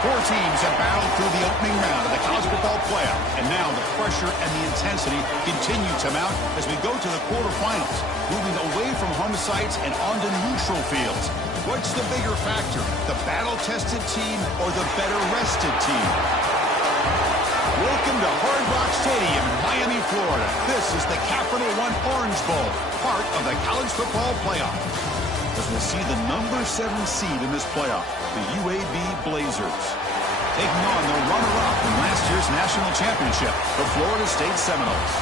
Four teams have battled through the opening round of the college football playoff, and now the pressure and the intensity continue to mount as we go to the quarterfinals, moving away from home sites and onto neutral fields. What's the bigger factor, the battle-tested team or the better-rested team? Welcome to Hard Rock Stadium in Miami, Florida. This is the Capital One Orange Bowl, part of the college football playoff. As we'll see the number 7 seed in this playoff, the UAB Blazers, taking on the runner-up in last year's national championship, the Florida State Seminoles.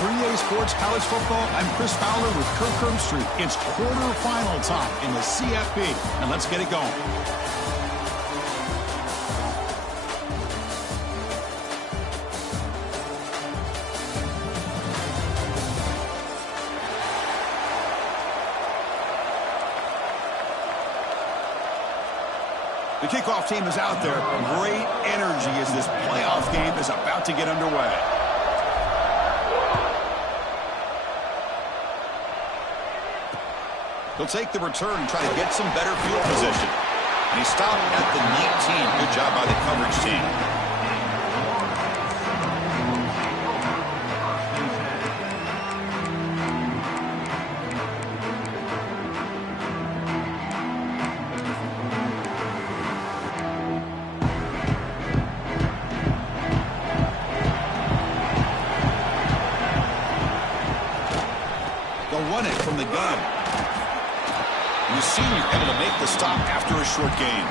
3A Sports College Football, I'm Chris Fowler with Kirk Herbstreit. It's quarterfinal time in the CFP, and let's get it going. The kickoff team is out there. Great energy as this playoff game is about to get underway. He'll take the return and try to get some better field position. And he stopped at the 19. Good job by the coverage team. Run it from the gun. And the senior able to make the stop after a short gain.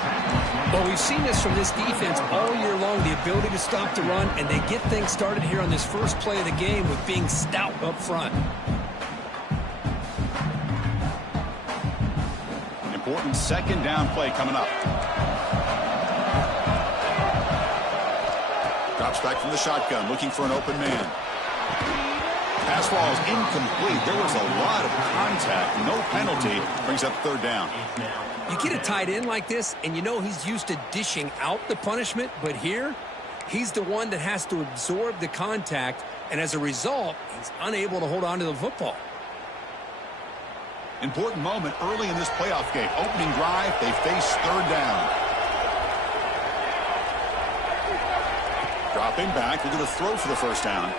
Well, we've seen this from this defense all year long, the ability to stop the run, and they get things started here on this first play of the game with being stout up front. Important second down play coming up. Drops back from the shotgun, looking for an open man. Pass ball is incomplete. There was a lot of contact. No penalty. Brings up third down. You get a tight end like this, and you know he's used to dishing out the punishment, but here, he's the one that has to absorb the contact, and as a result, he's unable to hold on to the football. Important moment early in this playoff game. Opening drive, they face third down. Dropping back, we're going to throw for the first down.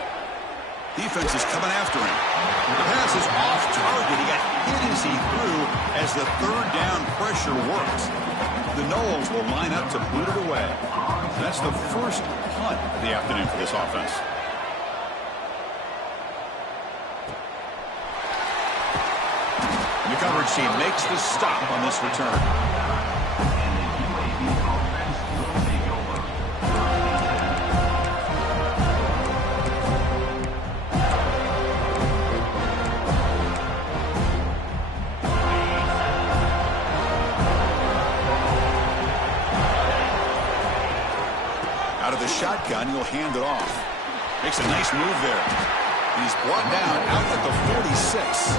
Defense is coming after him. The pass is off target. He got hit as he threw as the third down pressure works. The Noles will line up to boot it away. That's the first punt of the afternoon for this offense. And the coverage team makes the stop on this return. Out of the shotgun, he'll hand it off. Makes a nice move there. He's brought down out at the 46.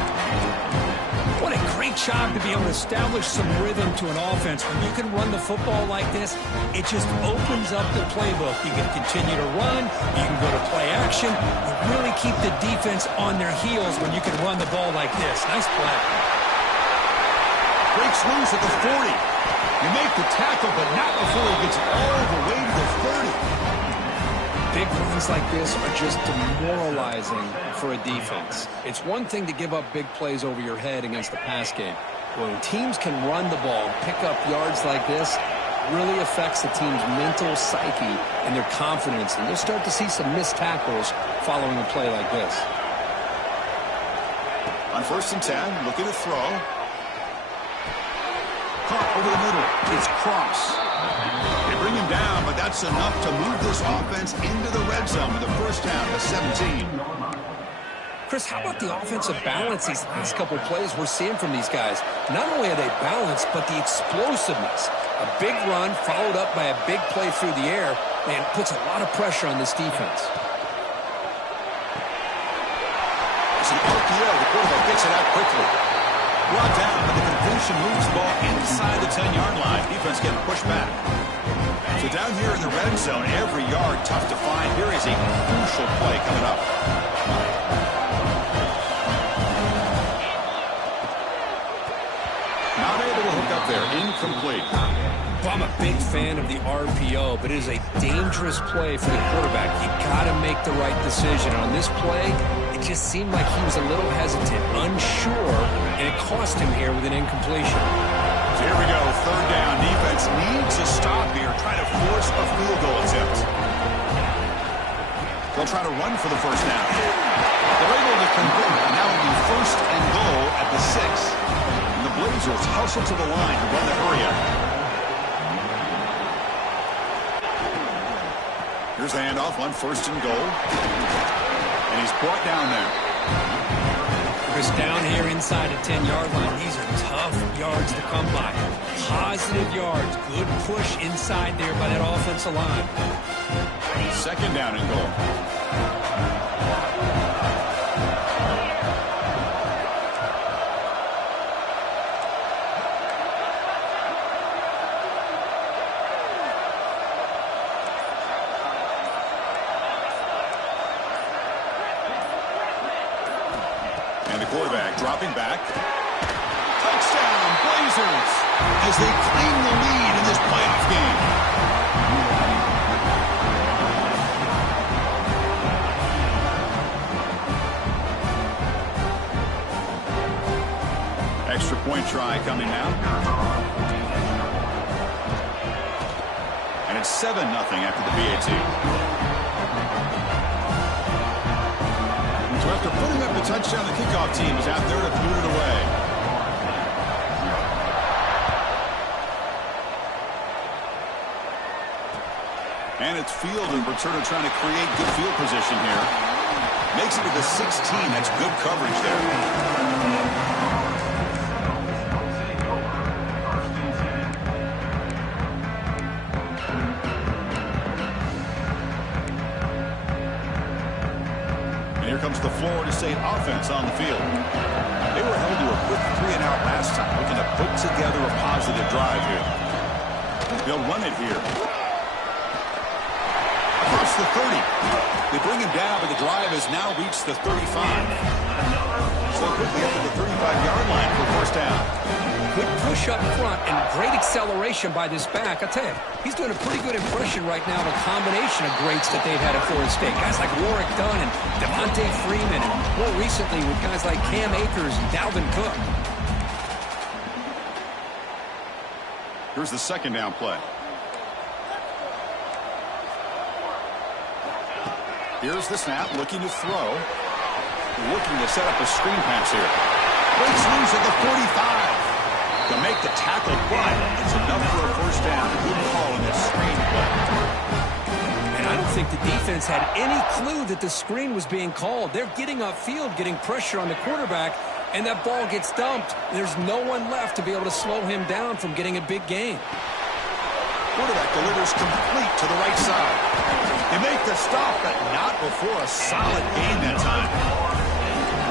What a great job to be able to establish some rhythm to an offense. When you can run the football like this, it just opens up the playbook. You can continue to run. You can go to play action. You really keep the defense on their heels when you can run the ball like this. Nice play. Breaks loose at the 40. You make the tackle, but not before he gets all the way to the 30. Big runs like this are just demoralizing for a defense. It's one thing to give up big plays over your head against the pass game. When teams can run the ball and pick up yards like this, it really affects the team's mental psyche and their confidence. And you'll start to see some missed tackles following a play like this. On 1st and 10, looking to throw. Caught over the middle. It's Cross. They bring him down, but that's enough to move this offense into the red zone with a first down to 17. Chris, how about the offensive balance these last couple plays we're seeing from these guys? Not only are they balanced, but the explosiveness. A big run followed up by a big play through the air, and puts a lot of pressure on this defense. It's an RPO. The quarterback gets it out quickly. Brought down, but the completion moves the ball inside the 10-yard line. Defense getting pushed back. So down here in the red zone, every yard tough to find. Here is a crucial play coming up. Not able to hook up there. Incomplete. Well, I'm a big fan of the RPO, but it is a dangerous play for the quarterback. You got to make the right decision. On this play, it just seemed like he was a little hesitant, unsure, and it cost him here with an incompletion. So here we go, 3rd down. Defense needs a stop here, try to force a field goal attempt. They'll try to run for the first down. They're able to convert. Now it'll be 1st and goal at the 6. And the Blazers hustle to the line to run the hurry up. Here's the handoff on 1st and goal. And he's brought down there. Chris, down here inside the 10-yard line, these are tough yards to come by. Positive yards. Good push inside there by that offensive line. 2nd down and goal. Quarterback dropping back. Touchdown, Blazers, as they claim the lead in this playoff game. Extra point try coming now. And it's 7-0 after the PAT. So after putting up the touchdown, the kickoff team is out there to boot it away. And it's Field and Returner trying to create good field position here. Makes it to the 16. That's good coverage there. Here comes the Florida State offense on the field. They were held to a quick 3-and-out last time, looking to put together a positive drive here. They'll run it here. Across the 30. They bring him down, but the drive has now reached the 35. So quickly up to the 35-yard line for first down. Good push up front and great acceleration by this back. I tell you, he's doing a pretty good impression right now of a combination of greats that they've had at Florida State. Guys like Warrick Dunn and Devontae Freeman, and more recently with guys like Cam Akers and Dalvin Cook. Here's the 2nd down play. Here's the snap, looking to throw. Looking to set up a screen pass here. Breaks loose at the 45. To make the tackle, but it's enough for a first down. Good call in this screen play. And I don't think the defense had any clue that the screen was being called. They're getting upfield, getting pressure on the quarterback, and that ball gets dumped. There's no one left to be able to slow him down from getting a big gain. Quarterback delivers complete to the right side. They make the stop, but not before a solid gain that time.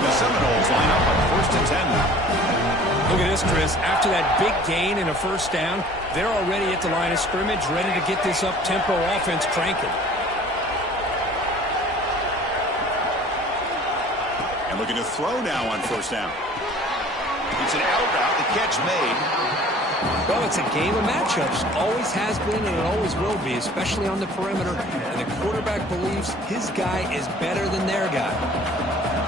The Seminoles line up on 1st and 10 now. Look at this, Chris. After that big gain and a first down, they're already at the line of scrimmage, ready to get this up-tempo offense cranking. And looking to throw now on first down. He It's an out route. The catch made. Well, it's a game of matchups. Always has been, and it always will be, especially on the perimeter. And the quarterback believes his guy is better than their guy.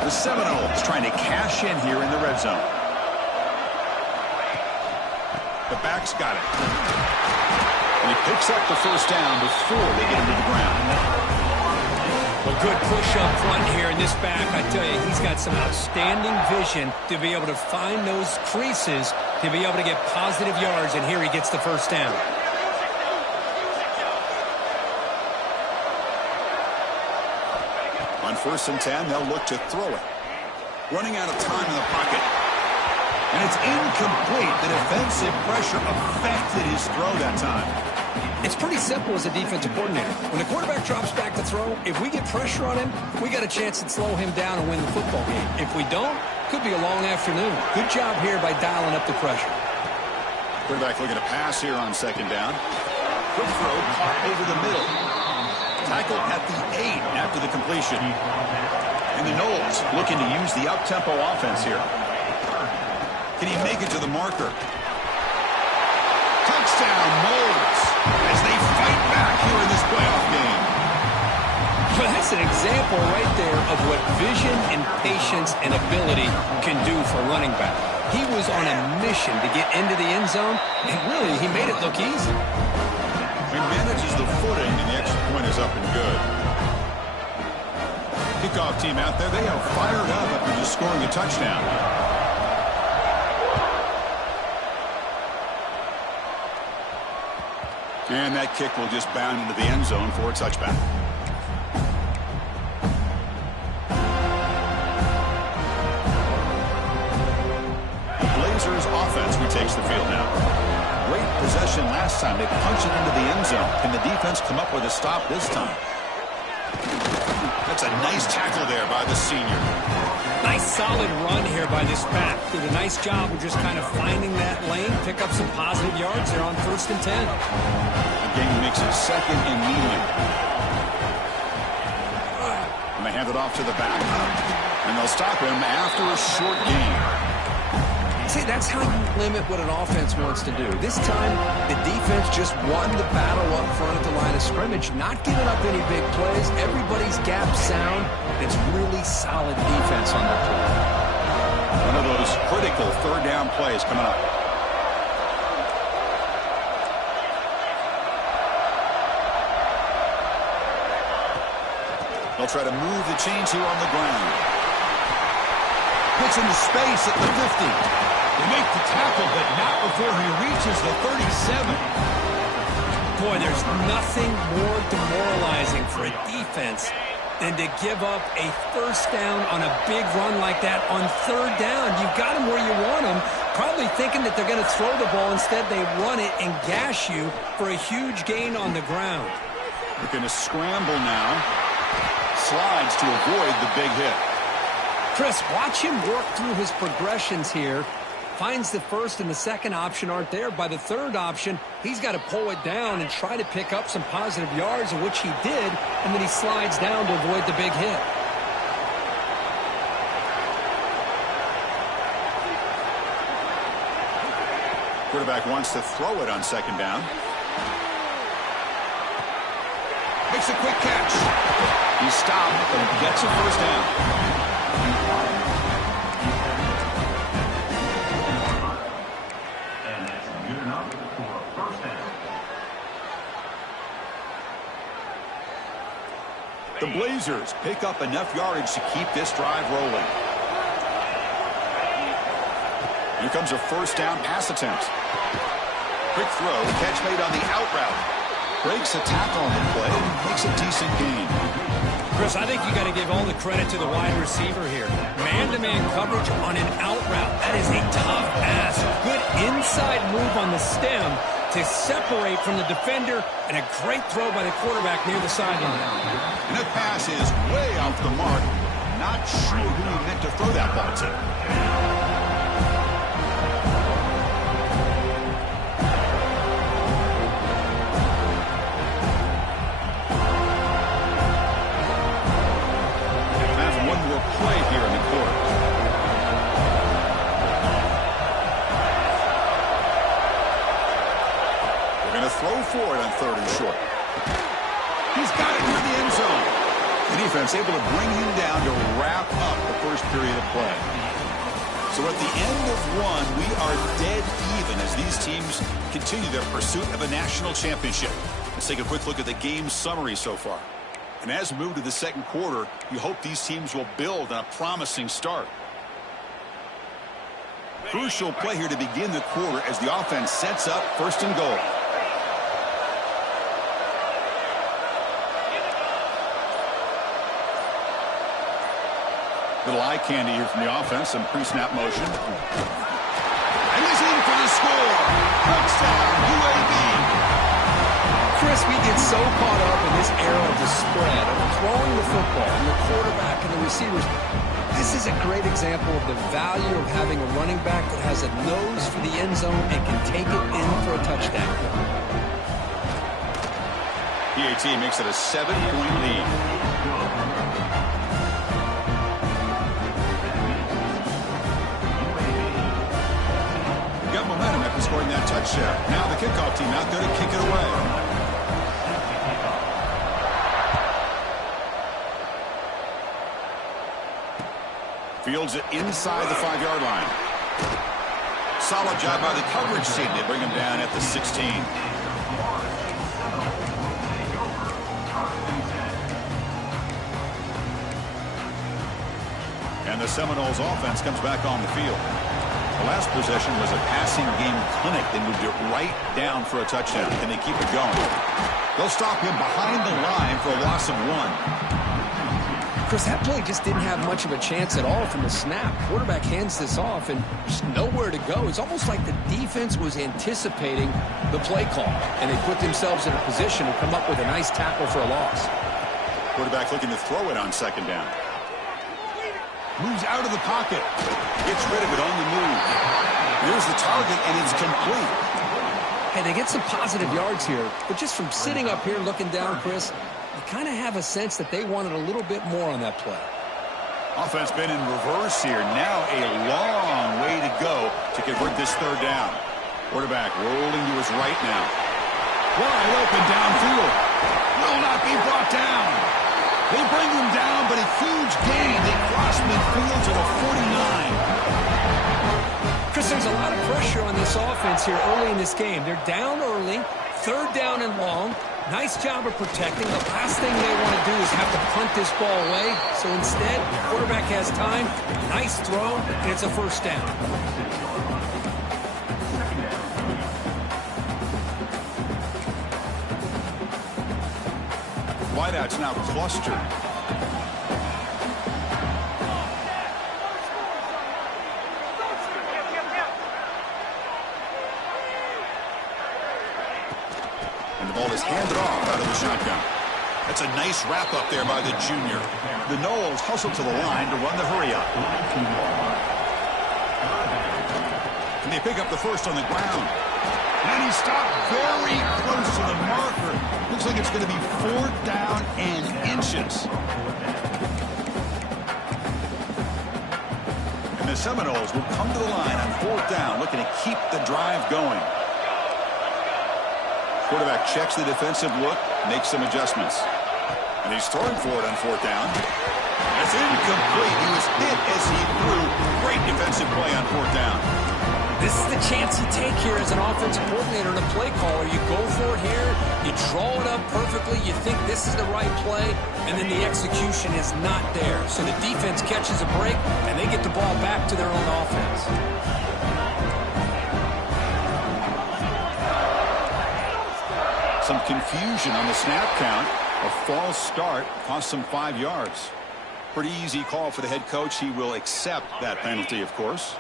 The Seminoles trying to cash in here in the red zone. The back's got it. And he picks up the first down before they get him to the ground. A good push up front here in this back. I tell you, he's got some outstanding vision to be able to find those creases, to be able to get positive yards, and here he gets the first down. On 1st and 10, they'll look to throw it. Running out of time in the pocket. And it's incomplete. The defensive pressure affected his throw that time. It's pretty simple as a defensive coordinator. When the quarterback drops back to throw, if we get pressure on him, we got a chance to slow him down and win the football game. If we don't, could be a long afternoon. Good job here by dialing up the pressure. Quarterback looking to pass here on 2nd down. Quick throw caught over the middle. Tackled at the 8 after the completion. And the Noles looking to use the up-tempo offense here. Can he make it to the marker? Touchdown, Noles, as they fight back here in this playoff game. Well, that's an example right there of what vision and patience and ability can do for a running back. He was on a mission to get into the end zone, and really, he made it look easy. He manages the footing, and the extra point is up and good. Kickoff team out there, they are fired up after just scoring a touchdown. And that kick will just bound into the end zone for a touchback. The Blazers offense retakes the field now. Great possession last time. They punch it into the end zone. Can the defense come up with a stop this time? That's a nice tackle there by the senior. Nice solid run here by this back. Did a nice job of just kind of finding that lane, pick up some positive yards there on 1st and 10. Again, makes it 2nd and medium. And they hand it off to the back. And they'll stop him after a short gain. See, that's how you limit what an offense wants to do. This time, the defense just won the battle up front at the line of scrimmage, not giving up any big plays. Everybody's gap sound. It's really solid defense on that play. One of those critical 3rd down plays coming up. They'll try to move the chains here on the ground. Puts into space at the 50. They make the tackle, but not before he reaches the 37. Boy, there's nothing more demoralizing for a defense than to give up a 1st down on a big run like that on 3rd down. You've got them where you want them, probably thinking that they're going to throw the ball. Instead, they run it and gash you for a huge gain on the ground. They're going to scramble now. Slides to avoid the big hit. Chris, watch him work through his progressions here. Finds the 1st and the 2nd option aren't there. By the 3rd option, he's got to pull it down and try to pick up some positive yards, which he did, and then he slides down to avoid the big hit. Quarterback wants to throw it on 2nd down. Makes a quick catch. He stopped and gets a 1st down. The Blazers pick up enough yardage to keep this drive rolling. Here comes a 1st down pass attempt. Quick throw, catch made on the out route. Breaks a tackle on the play and makes a decent gain. Chris, I think you got to give all the credit to the wide receiver here. Man-to-man coverage on an out route. That is a tough ask. Good inside move on the stem to separate from the defender, and a great throw by the quarterback near the sideline. And that pass is way off the mark. Not sure who he meant to throw that ball to. Play here in the quarter. They're going to throw for it on 3rd and short. He's got it near the end zone. The defense able to bring him down to wrap up the first period of play. So at the end of one, we are dead even as these teams continue their pursuit of a national championship. Let's take a quick look at the game summary so far. And as we move to the second quarter, you hope these teams will build on a promising start. Crucial play here to begin the quarter as the offense sets up 1st and goal. Little eye candy here from the offense, some pre-snap motion. And he's in for the score. Touchdown, UAB. Chris, we get so caught up in this era of the spread, of throwing the football, and the quarterback and the receivers. This is a great example of the value of having a running back that has a nose for the end zone and can take it in for a touchdown. PAT makes it a 7-point lead. Got momentum after scoring that touchdown. Now the kickoff team out there to kick it away. Fields it inside the 5-yard line. Solid job by the coverage team. They bring him down at the 16. And the Seminoles offense comes back on the field. The last possession was a passing game clinic. They moved it right down for a touchdown. Can they keep it going? They'll stop him behind the line for a loss of 1. Chris, that play just didn't have much of a chance at all from the snap. Quarterback hands this off and just nowhere to go. It's almost like the defense was anticipating the play call, and they put themselves in a position to come up with a nice tackle for a loss. Quarterback looking to throw it on 2nd down. Moves out of the pocket. Gets rid of it on the move. Here's the target, and it's complete. Hey, they get some positive yards here, but just from sitting up here looking down, Chris, you kind of have a sense that they wanted a little bit more on that play. Offense been in reverse here. Now a long way to go to convert this 3rd down. Quarterback rolling to his right now. Wide open downfield. Will not be brought down. They bring him down, but a huge gain. They cross midfield to the 49. Chris, there's a lot of pressure on this offense here early in this game. They're down early, 3rd down and long. Nice job of protecting. The last thing they want to do is have to punt this ball away. So instead, the quarterback has time. Nice throw, and it's a 1st down. Wideouts now clustered. And the ball is handed off out of the shotgun. That's a nice wrap up there by the junior. The Noles hustle to the line to run the hurry up. And they pick up the 1st on the ground. And he stopped very close to the marker. Looks like it's going to be 4th down and inches. And the Seminoles will come to the line on 4th down, looking to keep the drive going. Quarterback checks the defensive look, makes some adjustments. And he's throwing for it on 4th down. That's incomplete. He was hit as he threw. Great defensive play on 4th down. This is the chance you take here as an offensive coordinator and a play caller. You go for it here, you draw it up perfectly, you think this is the right play, and then the execution is not there. So the defense catches a break, and they get the ball back to their own offense. Some confusion on the snap count. A false start cost them 5 yards. Pretty easy call for the head coach. He will accept that penalty, of course.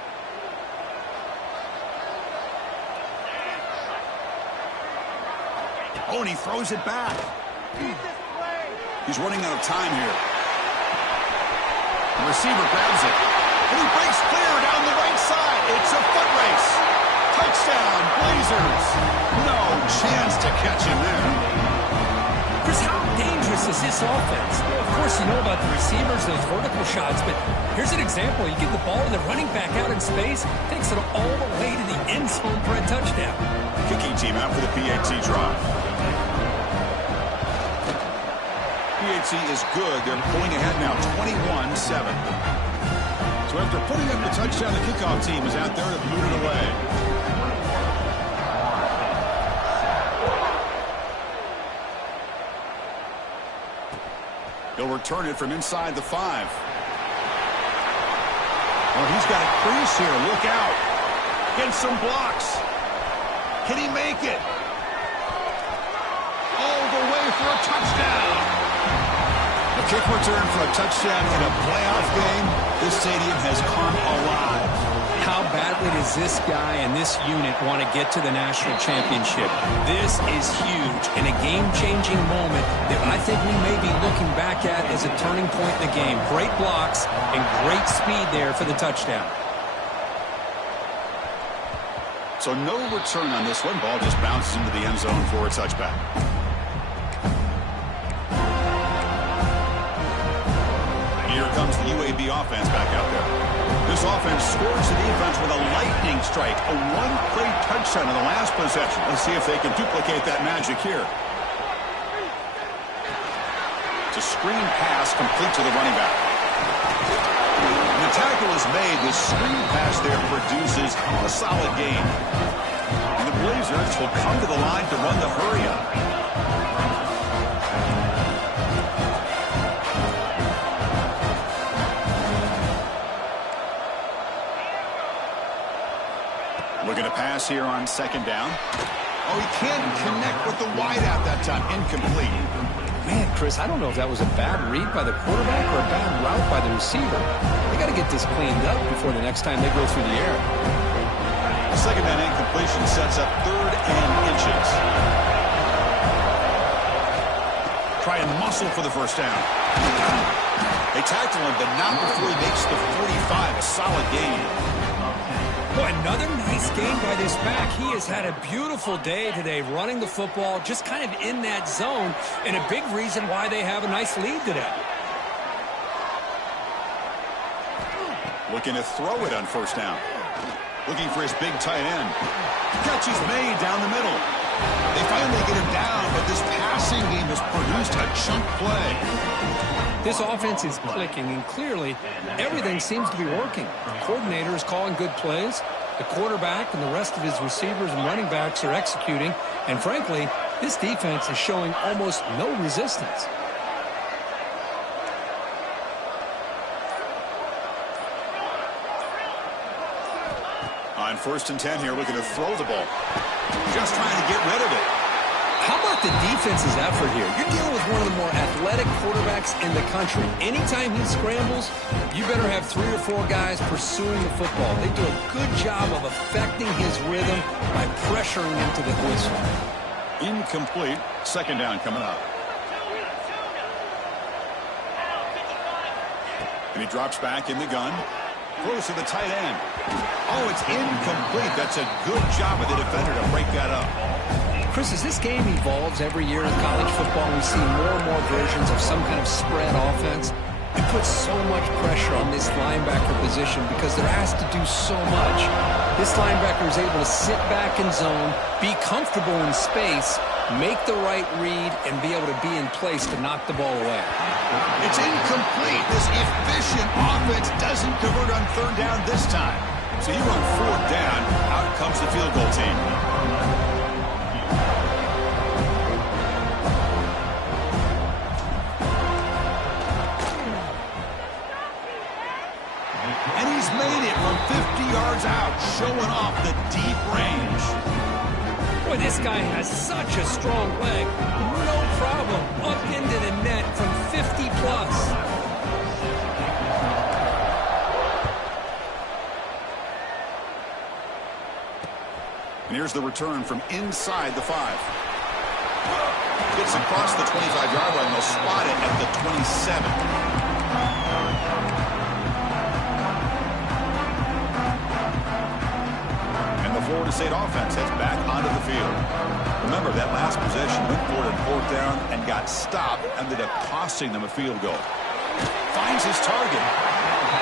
Oh, and he throws it back. He's running out of time here. The receiver grabs it. And he breaks clear down the right side. It's a foot race. Touchdown, Blazers. No chance to catch him there. Chris, how dangerous is this offense? Well, of course, you know about the receivers, those vertical shots, but here's an example. You get the ball and the running back out in space, takes it all the way to the end zone for a touchdown. Kicking team team out for the PAT drive. PAT is good. They're going ahead now, 21-7. So after putting up the touchdown, the kickoff team is out there to boot it away. He'll return it from inside the 5. Oh, he's got a crease here. Look out. Getting some blocks. Can he make it? All the way for a touchdown. A kick return for a touchdown in a playoff game. This stadium has come alive. How badly does this guy and this unit want to get to the national championship? This is huge and a game-changing moment that I think we may be looking back at as a turning point in the game. Great blocks and great speed there for the touchdown. So no return on this one. Ball just bounces into the end zone for a touchback. Here comes the UAB offense back out there. This offense scores the defense with a lightning strike. A one-play touchdown in the last possession. Let's see if they can duplicate that magic here. It's a screen pass complete to the running back. The tackle is made. The screen pass there produces a solid gain. And the Blazers will come to the line to run the hurry-up. Looking to pass here on second down. Oh, he can't connect with the wideout that time. Incomplete. Man, Chris, I don't know if that was a bad read by the quarterback or a bad route by the receiver. They got to get this cleaned up before the next time they go through the air. The second down incompletion sets up 3rd and inches. Try and muscle for the first down. They tackle him, but not before he makes the 45. A solid gain. Boy, another nice game by this back. He has had a beautiful day today running the football, just kind of in that zone, and a big reason why they have a nice lead today. Looking to throw it on first down. Looking for his big tight end. Catch is made down the middle. They finally get him down, but this passing game has produced a chunk play. This offense is clicking, and clearly everything seems to be working. The coordinator is calling good plays. The quarterback and the rest of his receivers and running backs are executing. And frankly, this defense is showing almost no resistance. On 1st and 10 here, looking to throw the ball. Just trying to get rid of it. How about the defense's effort here? You're dealing with one of the more athletic quarterbacks in the country. Anytime he scrambles, you better have 3 or 4 guys pursuing the football. They do a good job of affecting his rhythm by pressuring him to the whistle. Incomplete. Second down coming up. And he drops back in the gun. Throws to the tight end. Oh, it's incomplete. That's a good job of the defender to break that up. Chris, as this game evolves every year in college football, we see more and more versions of some kind of spread offense. It puts so much pressure on this linebacker position because they're asked to do so much. This linebacker is able to sit back in zone, be comfortable in space, make the right read, and be able to be in place to knock the ball away. It's incomplete. This efficient offense doesn't convert on 3rd down this time. So you run 4th down, out comes the field goal team. And he's made it from 50 yards out, showing off the deep range. Boy, this guy has such a strong leg. No problem. Up into the net from 50 plus. And here's the return from inside the 5. Gets across the 25-yard line. They'll spot it at the 27. Florida State offense heads back onto the field. Remember, that last possession went for it on 4th down and got stopped, ended up costing them a field goal. Finds his target.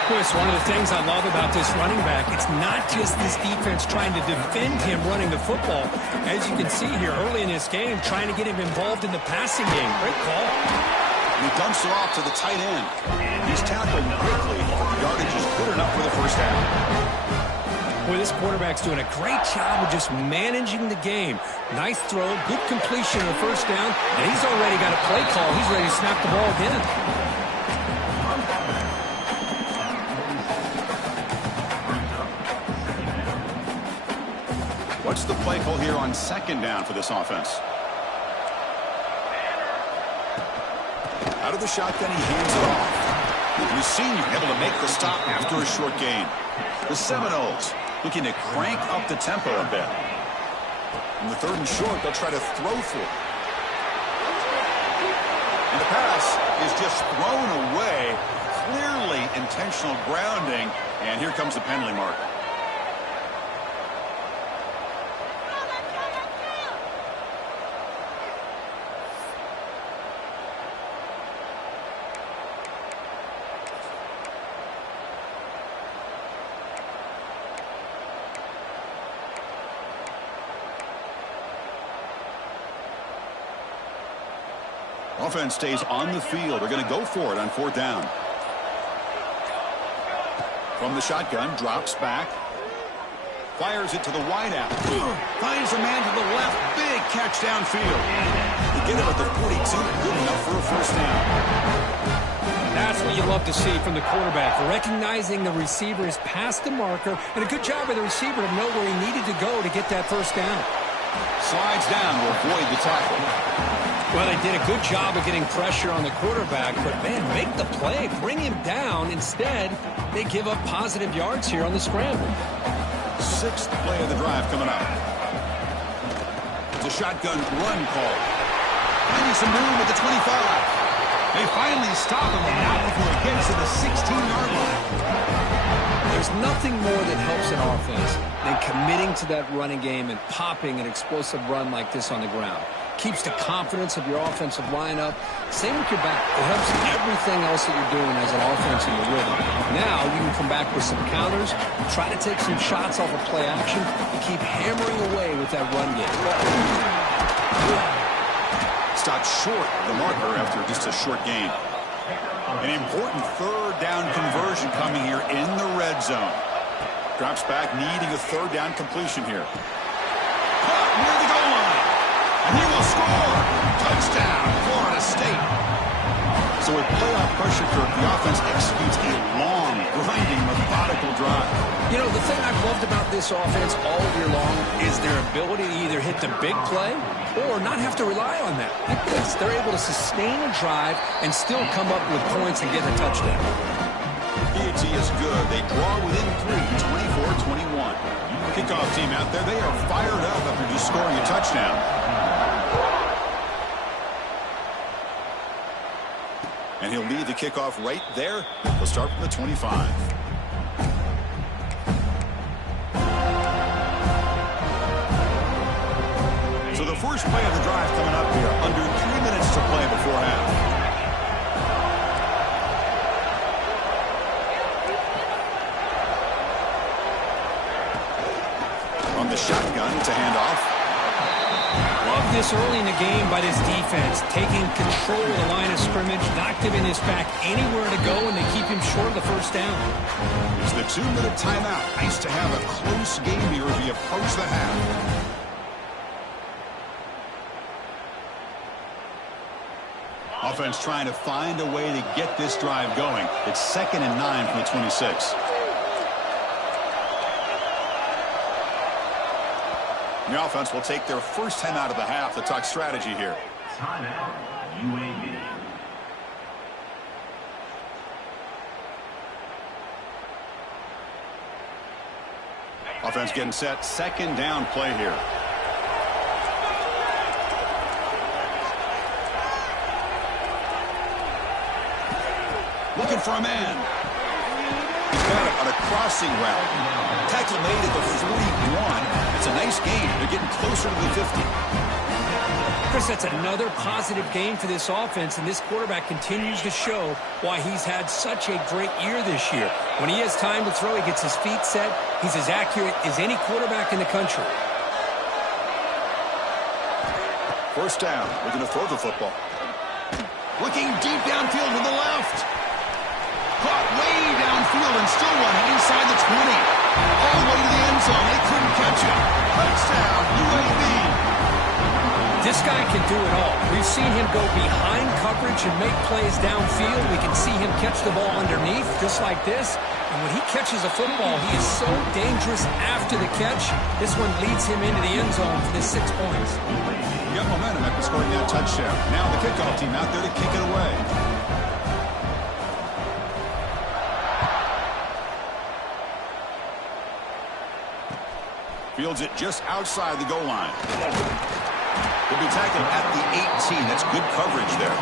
Chris, one of the things I love about this running back, it's not just this defense trying to defend him running the football. As you can see here early in this game, trying to get him involved in the passing game. Great call. And he dumps it off to the tight end. He's tackled quickly. Yardage is good enough for the first down. Boy, this quarterback's doing a great job of just managing the game. Nice throw, good completion of the first down, and he's already got a play call. He's ready to snap the ball again. What's the play call here on second down for this offense? Out of the shotgun, he hands it off. And the senior able to make the stop after a short gain. The Seminoles looking to crank up the tempo a bit. In the third and short, they'll try to throw for it. And the pass is just thrown away. Clearly intentional grounding. And here comes the penalty mark. Offense stays on the field. They're going to go for it on fourth down. From the shotgun, drops back. Fires it to the wideout. Finds a man to the left. Big catch downfield. To get him at the 42, good enough for a first down. That's what you love to see from the quarterback. Recognizing the receiver is past the marker, and a good job by the receiver to know where he needed to go to get that first down. Slides down to avoid the tackle. Well, they did a good job of getting pressure on the quarterback, but, man, make the play. Bring him down. Instead, they give up positive yards here on the scramble. Sixth play of the drive coming up. It's a shotgun run call. Finding some room at the 25. They finally stop him, and not before he gets to the 16-yard line. There's nothing more that helps an offense than committing to that running game and popping an explosive run like this on the ground. Keeps the confidence of your offensive lineup. Same with your back. It helps everything else that you're doing as an offense in the rhythm. Now you can come back with some counters, try to take some shots off of play action, and keep hammering away with that run game. Stopped short of the marker after just a short gain. An important third down conversion coming here in the red zone. Drops back, needing a third down completion here. Caught near the goal line. And he will score. Touchdown, Florida State. So with playoff pressure, the offense executes a long, grinding, methodical drive. You know, the thing I've loved about this offense all year long is their ability to either hit the big play or not have to rely on that. Like this, they're able to sustain a drive and still come up with points and get a touchdown. PAT is good. They draw within 3, 24-21. Kickoff team out there, they are fired up after just scoring a touchdown. And he'll lead the kickoff right there. He'll start from the 25. So the first play of the drive coming up here. Under 3 minutes to play before half. On the shotgun, it's a handoff. Love this early in the game by this defense, taking control of the line of scrimmage, not giving this back anywhere to go, and they keep him short of the first down. It's the 2-minute timeout. Nice to have a close game here as we approach the half. Offense trying to find a way to get this drive going. It's 2nd and 9 from the 26. The offense will take their first time out of the half to talk strategy here. Timeout, UAB. Offense getting set. 2nd down play here. Looking for a man. He's got it on a crossing route. Tackle made at the 41. It's a nice game. They're getting closer to the 50. Chris, that's another positive game for this offense, and this quarterback continues to show why he's had such a great year this year. When he has time to throw, he gets his feet set. He's as accurate as any quarterback in the country. First down. We're going to throw the football. Looking deep downfield to the left. Caught way downfield and still running inside the 20. All the way to the end zone. They couldn't catch him. Touchdown, UAB. This guy can do it all. We've seen him go behind coverage and make plays downfield. We can see him catch the ball underneath, just like this. And when he catches a football, he is so dangerous after the catch. This one leads him into the end zone for the 6 points. You got momentum after scoring that touchdown. Now the kickoff team out there to kick it away. Fields it just outside the goal line. He'll be tackled at the 18. That's good coverage there.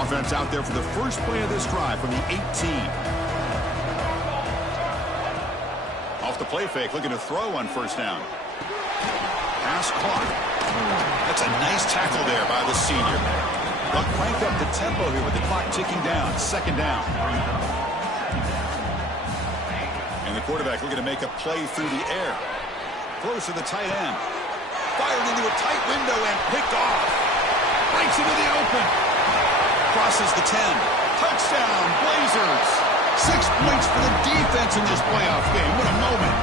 Offense out there for the first play of this drive from the 18. Off the play fake, looking to throw on first down. Pass clock. That's a nice tackle there by the senior. They'll crank up the tempo here with the clock ticking down. Second down. And the quarterback looking to make a play through the air. Throws to the tight end. Fired into a tight window and picked off. Breaks into the open. Crosses the 10. Touchdown, Blazers. 6 points for the defense in this playoff game. What a moment.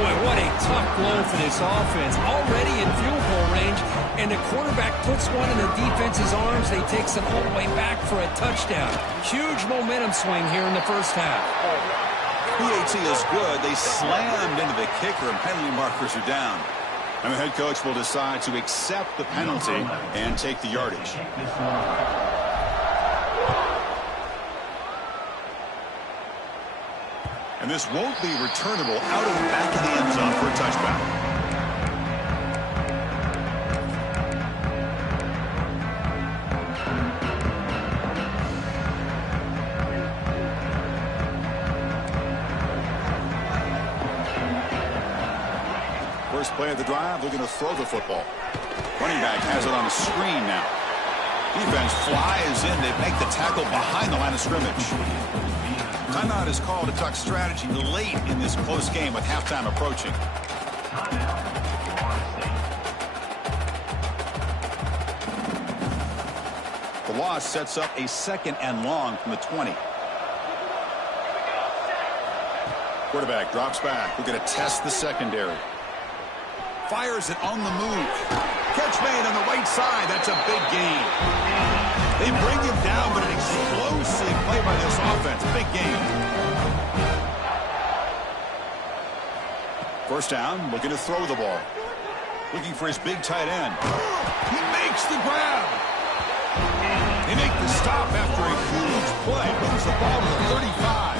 Boy, what a tough blow for this offense. Already in field goal range, and the quarterback puts one in the defense's arms. They takes it all the way back for a touchdown. Huge momentum swing here in the first half. PAT is good. They slammed into the kicker, and penalty markers are down. And the head coach will decide to accept the penalty and take the yardage. And this won't be returnable out of the back of the end zone for a touchback. First play of the drive, looking to throw the football. Running back has it on the screen now. Defense flies in. They make the tackle behind the line of scrimmage. Timeout is called to talk strategy late in this close game with halftime approaching. The loss sets up a 2nd and long from the 20. Quarterback drops back. We're going to test the secondary. Fires it on the move. Catch made on the right side. That's a big gain. They bring him down, but an explosive play by this offense. Big gain. First down, looking to throw the ball. Looking for his big tight end. He makes the grab. They make the stop after a huge play. Moves the ball to the 35.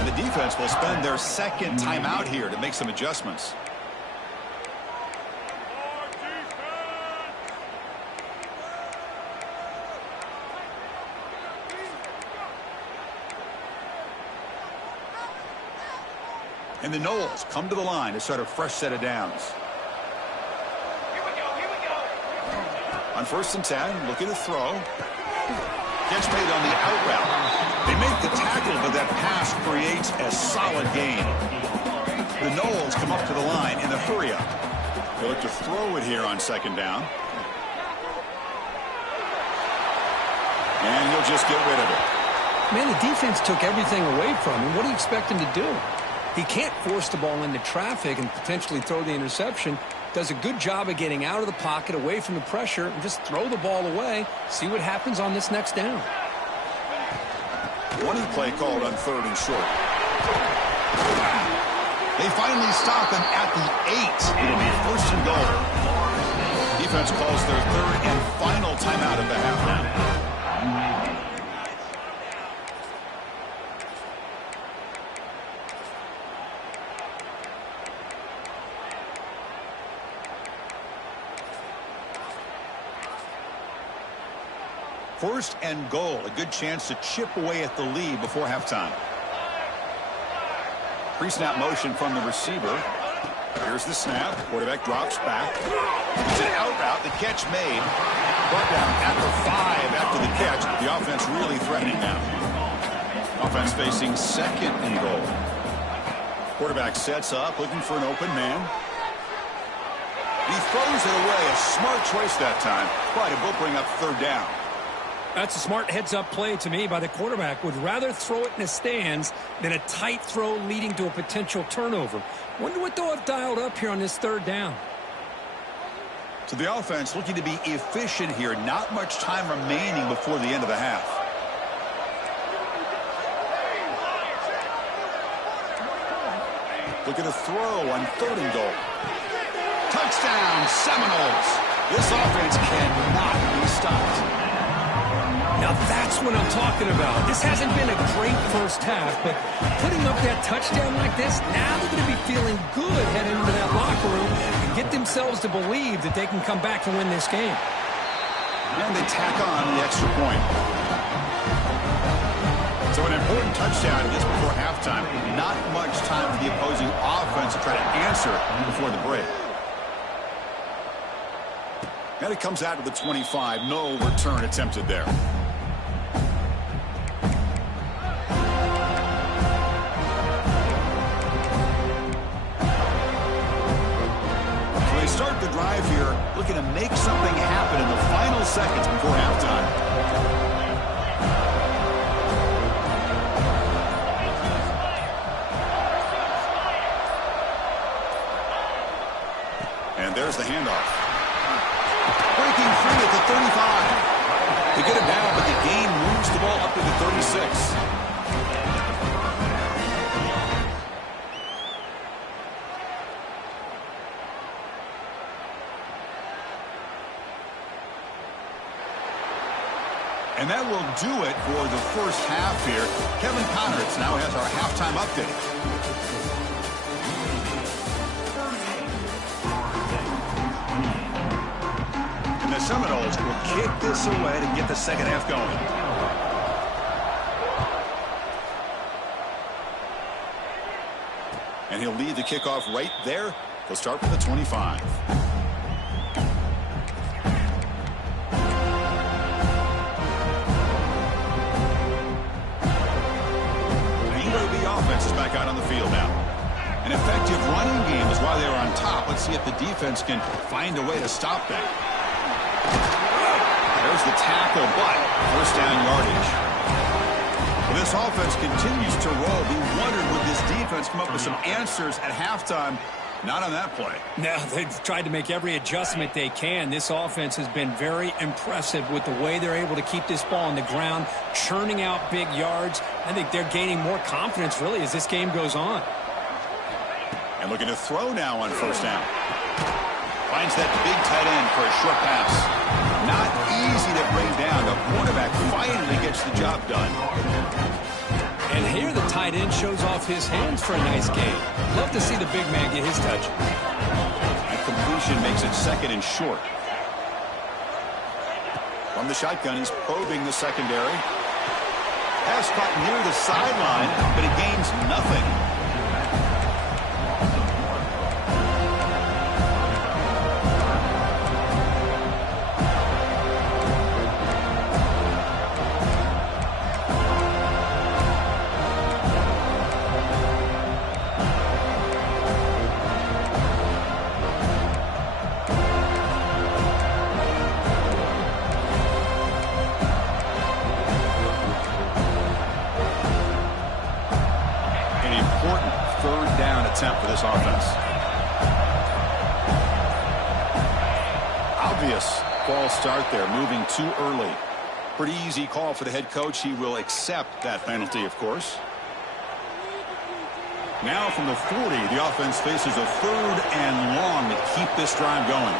And the defense will spend their 2nd timeout here to make some adjustments. And the Noles come to the line to start a fresh set of downs. Here we go. On 1st and 10, looking to throw. Catch made on the out route. They make the tackle, but that pass creates a solid gain. The Noles come up to the line in a hurry up. They look to throw it here on 2nd down. And he'll just get rid of it. Man, the defense took everything away from him. What do you expect him to do? He can't force the ball into traffic and potentially throw the interception. Does a good job of getting out of the pocket, away from the pressure, and just throw the ball away. See what happens on this next down. Running play called on 3rd and short. They finally stop him at the 8. It'll be 1st and goal. Defense calls their 3rd and final timeout of the half. First and goal, a good chance to chip away at the lead before halftime. Pre-snap motion from the receiver. Here's the snap. Quarterback drops back. It's an out route. The catch made. Brought down at the 5 after the catch. The offense really threatening now. Offense facing second and goal. Quarterback sets up, looking for an open man. He throws it away. A smart choice that time. But it will bring up third down. That's a smart heads-up play to me by the quarterback. Would rather throw it in the stands than a tight throw leading to a potential turnover. Wonder what they'll have dialed up here on this third down. So the offense looking to be efficient here. Not much time remaining before the end of the half. Looking to throw on third and goal. Touchdown, Seminoles. This offense cannot be stopped. Now that's what I'm talking about. This hasn't been a great first half, but putting up that touchdown like this, now they're going to be feeling good heading into that locker room and get themselves to believe that they can come back and win this game. And they tack on the extra point. So an important touchdown just before halftime. Not much time for the opposing offense to try to answer before the break. And it comes out to the 25. No return attempted there. Start the drive here, looking to make something happen in the final seconds before halftime. And there's the handoff. Breaking free at the 35. They get it down, but the gain moves the ball up to the 36. And that will do it for the first half here. Kevin Connerts now has our halftime update. And the Seminoles will kick this away to get the second half going. And he'll lead the kickoff right there. He'll start from the 25. Is back out on the field now. An effective running game is why they were on top. Let's see if the defense can find a way to stop that. There's the tackle, but first down yardage. Well, this offense continues to roll. We wondered, would this defense come up with some answers at halftime? Not on that play. No, they've tried to make every adjustment they can. This offense has been very impressive with the way they're able to keep this ball on the ground, churning out big yards. I think they're gaining more confidence, really, as this game goes on. And looking to throw now on first down. Finds that big tight end for a short pass. Not easy to bring down. The quarterback finally gets the job done. And here the tight end shows off his hands for a nice gain. Love to see the big man get his touch. That completion makes it second and short. From the shotgun, he's probing the secondary. Pass caught near the sideline, but it gains nothing. Attempt for this offense. Obvious false start there, moving too early. Pretty easy call for the head coach. He will accept that penalty, of course. Now from the 40, the offense faces a third and long to keep this drive going.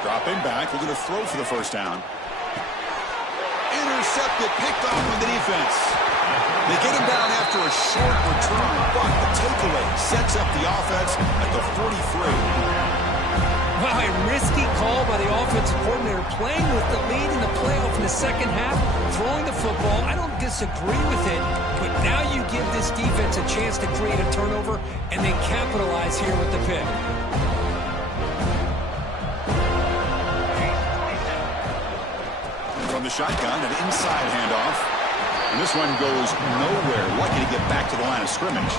Dropping back, we're going to throw for the first down. Intercepted, picked off with the defense. They get him down after a short return, but the takeaway sets up the offense at the 43. Wow, a risky call by the offensive coordinator, playing with the lead in the playoff in the second half, throwing the football. I don't disagree with it, but now you give this defense a chance to create a turnover and then capitalize here with the pick. the shotgun, an inside handoff. And this one goes nowhere. Lucky to get back to the line of scrimmage.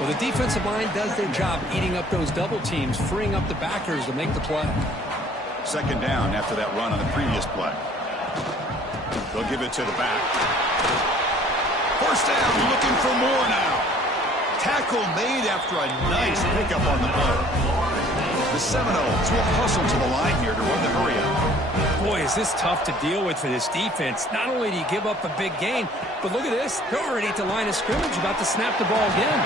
Well, the defensive line does their job eating up those double teams, freeing up the backers to make the play. Second down after that run on the previous play. They'll give it to the back. First down, looking for more now. Tackle made after a nice pickup on the play. The Seminoles will hustle to the line here to run the hurry up. Boy, is this tough to deal with for this defense. Not only do you give up a big gain, but look at this. They're already at the line of scrimmage, about to snap the ball again.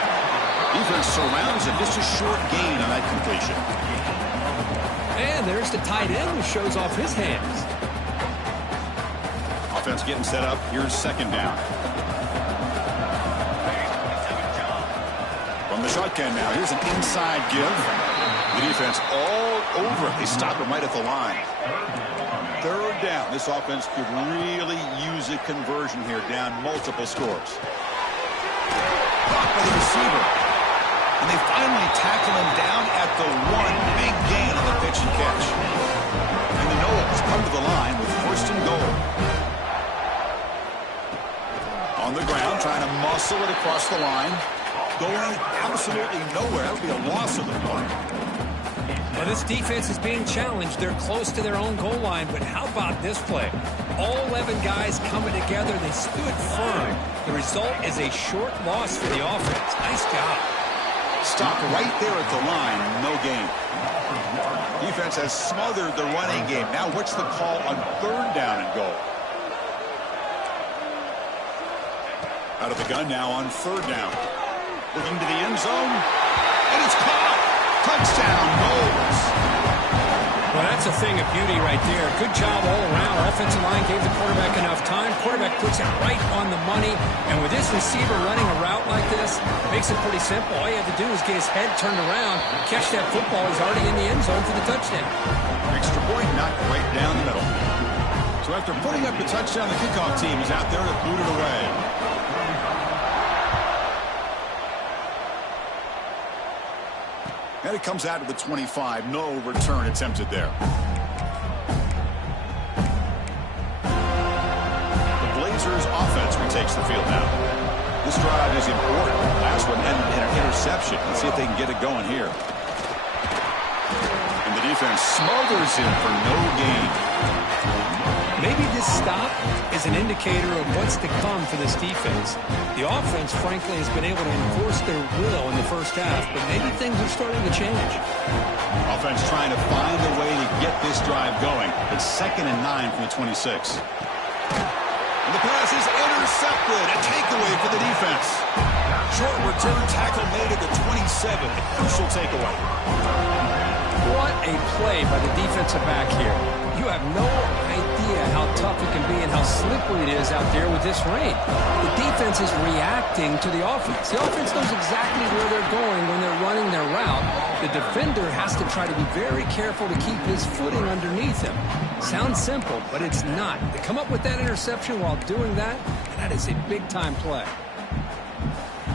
Defense surrounds it. Just a short gain on that completion. And there's the tight end who shows off his hands. Offense getting set up. Here's second down. From the shotgun now. Here's an inside give. The defense all over it. They stop him right at the line. Third down. This offense could really use a conversion here, down multiple scores. Caught by the receiver. And they finally tackle him down at the one. Big gain on the pitch and catch. And the Noles come to the line with first and goal. On the ground, trying to muscle it across the line. Going absolutely nowhere. That would be a loss of the play. Well, this defense is being challenged. They're close to their own goal line, but how about this play? All 11 guys coming together. They stood firm. The result is a short loss for the offense. Nice job. Stop right there at the line. No gain. Defense has smothered the running game. Now what's the call on third down and goal? Out of the gun now on third down. Looking to the end zone. And it's caught. Touchdown, Noles. Well, that's a thing of beauty right there. Good job all around. Offensive line gave the quarterback enough time. Quarterback puts it right on the money. And with this receiver running a route like this, makes it pretty simple. All you have to do is get his head turned around, catch that football. He's already in the end zone for the touchdown. Extra point, knocked right down the middle. So after putting up the touchdown, the kickoff team is out there to boot it away. And it comes out to the 25. No return attempted there. The Blazers offense retakes the field now. This drive is important. Last one ended in an interception. Let's see if they can get it going here. And the defense smothers him for no gain. Maybe this stop is an indicator of what's to come for this defense. The offense, frankly, has been able to enforce their will in the first half, but maybe things are starting to change. Offense trying to find a way to get this drive going. It's 2nd and 9 from the 26. And the pass is intercepted. A takeaway for the defense. Short return tackle made at the 27. A crucial takeaway. What a play by the defensive back here. You have no idea how tough it can be and how slippery it is out there with this rain. The defense is reacting to the offense. The offense knows exactly where they're going when they're running their route. The defender has to try to be very careful to keep his footing underneath him. Sounds simple, but it's not. To come up with that interception while doing that, that is a big-time play.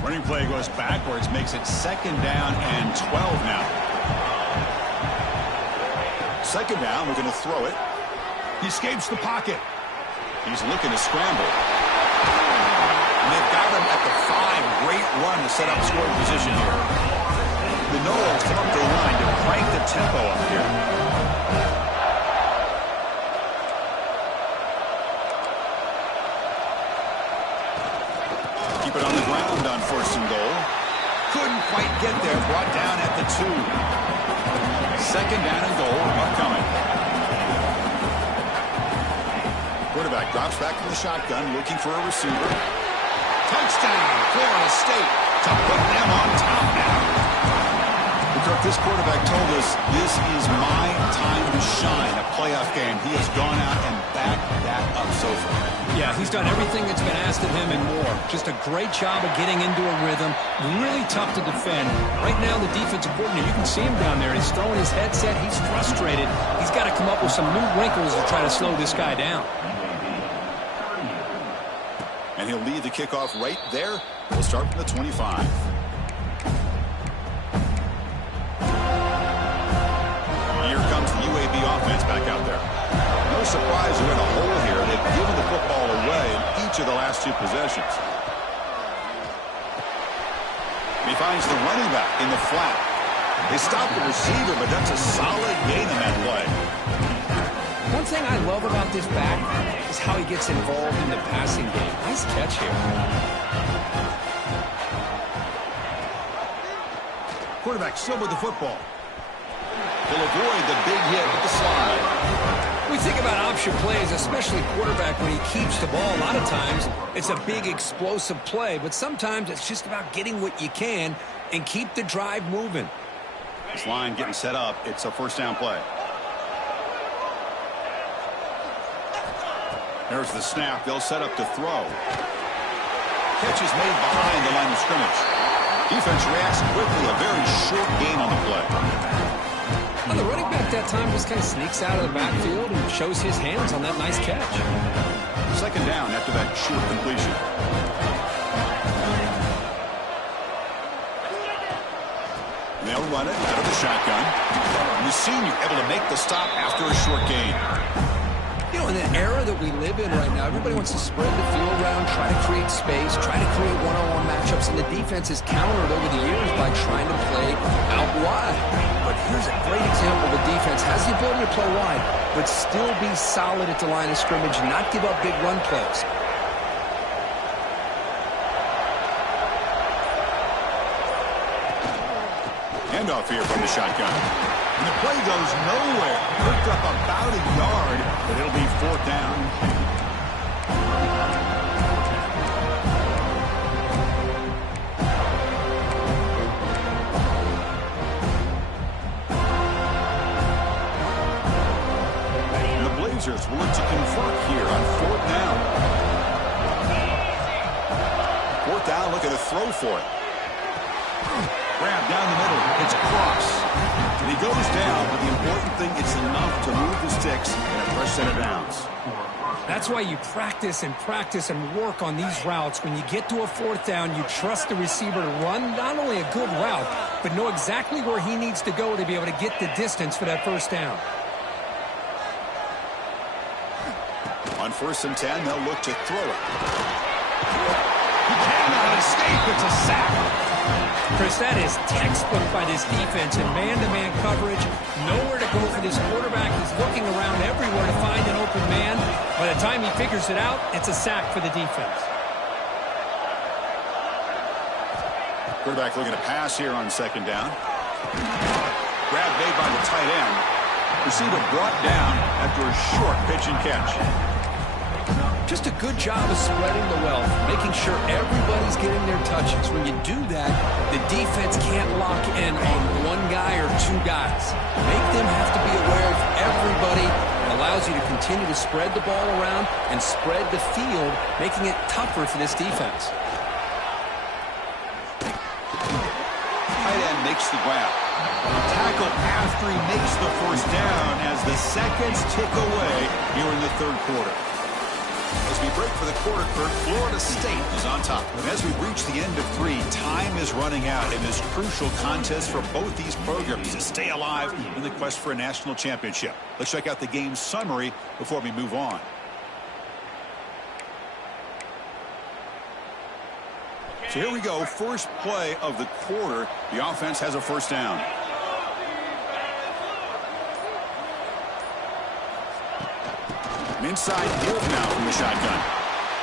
Running play goes backwards, makes it 2nd down and 12 now. 2nd down, we're going to throw it. He escapes the pocket. He's looking to scramble. And they've got him at the 5. Great run to set up scoring position here. The Noles come up the line to crank the tempo up here. Keep it on the ground on 1st and goal. Couldn't quite get there. Brought down at the 2. 2nd down and goal upcoming. Quarterback drops back from the shotgun, looking for a receiver. Touchdown, Florida State, to put them on top now. Kirk, this quarterback told us this is my time to shine, a playoff game. He has gone out and backed that up so far. Yeah, he's done everything that's been asked of him and more. Just a great job of getting into a rhythm. Really tough to defend. Right now, the defensive coordinator, you can see him down there. He's throwing his headset. He's frustrated. He's got to come up with some new wrinkles to try to slow this guy down. And he'll lead the kickoff right there. We'll start from the 25. Here comes the UAB offense back out there. No surprise, they're in a hole each of the last 2 possessions. He finds the running back in the flat. They stop the receiver, but that's a solid gain on that play. One thing I love about this back is how he gets involved in the passing game. Nice catch here. Quarterback still with the football. He'll avoid the big hit with the slide. We think about option plays, especially quarterback, when he keeps the ball. A lot of times, it's a big explosive play, but sometimes it's just about getting what you can and keep the drive moving. This line getting set up. It's a first down play. There's the snap. They'll set up to throw. Catch is made behind the line of scrimmage. Defense reacts quickly. A very short gain on the play. Well, the running back that time just kind of sneaks out of the backfield and shows his hands on that nice catch. Second down after that short completion. They'll run it out of the shotgun. And the senior able to make the stop after a short gain. You know, in the era that we live in right now, everybody wants to spread the field around, try to create space, try to create one-on-one matchups, and the defense is countered over the years by trying to play out wide. But here's a great example. The defense has the ability to play wide, but still be solid at the line of scrimmage, not give up big run plays. Handoff here from the shotgun. And the play goes nowhere. Picked up about a yard, but it'll be 4th down. And the Blazers will look to convert here on 4th down. 4th down, look at a throw for it. Grab down the middle. It's across. And he goes down, but the important thing, it's enough to move the sticks in a fresh set of downs. That's why you practice and work on these routes. When you get to a 4th down, you trust the receiver to run not only a good route, but know exactly where he needs to go to be able to get the distance for that 1st down. On 1st and 10, they'll look to throw it. He cannot escape. It's a sack. Chris, that is textbook by this defense in man-to-man coverage. Nowhere to go for this quarterback. He's looking around everywhere to find an open man. By the time he figures it out, it's a sack for the defense. Quarterback looking to pass here on 2nd down. Grab made by the tight end. Receiver brought down after a short pitch and catch. Just a good job of spreading the wealth, making sure everybody's getting their touches. When you do that, the defense can't lock in on one guy or 2 guys. Make them have to be aware of everybody. It allows you to continue to spread the ball around and spread the field, making it tougher for this defense. Tight end makes the grab. Tackle after he makes the 1st down as the seconds tick away here in the 3rd quarter. As we break for the quarter, Kurt, Florida State is on top. And as we reach the end of 3, time is running out in this crucial contest for both these programs to stay alive in the quest for a national championship. Let's check out the game summary before we move on. So here we go. First play of the quarter. The offense has a 1st down. Inside give now from the shotgun.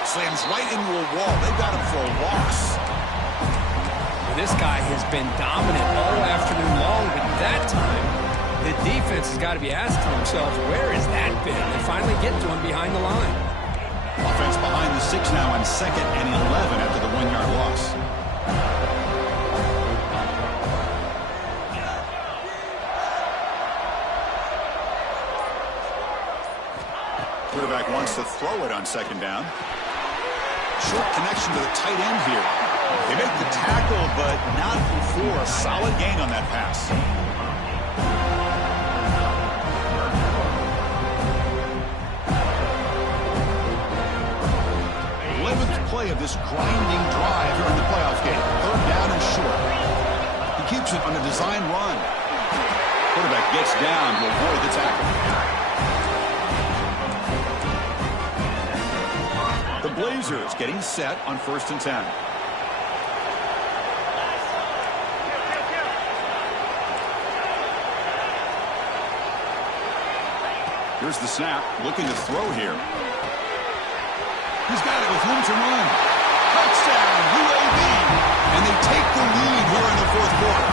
Slams right into a wall. They got him for a loss. Well, this guy has been dominant all afternoon long, but that time, the defense has got to be asking themselves, where has that been? They finally get to him behind the line. Offense behind the 6 now on 2nd and 11 after the 1-yard loss. Quarterback wants to throw it on 2nd down. Short connection to the tight end here. They make the tackle, but not before a solid gain on that pass. 11th play of this grinding drive here in the playoff game. 3rd down and short. He keeps it on a design run. Quarterback gets down to avoid the tackle. The Blazers getting set on 1st and 10. Here's the snap, looking to throw here. He's got it with room to run. Touchdown, UAB. And they take the lead here in the 4th quarter.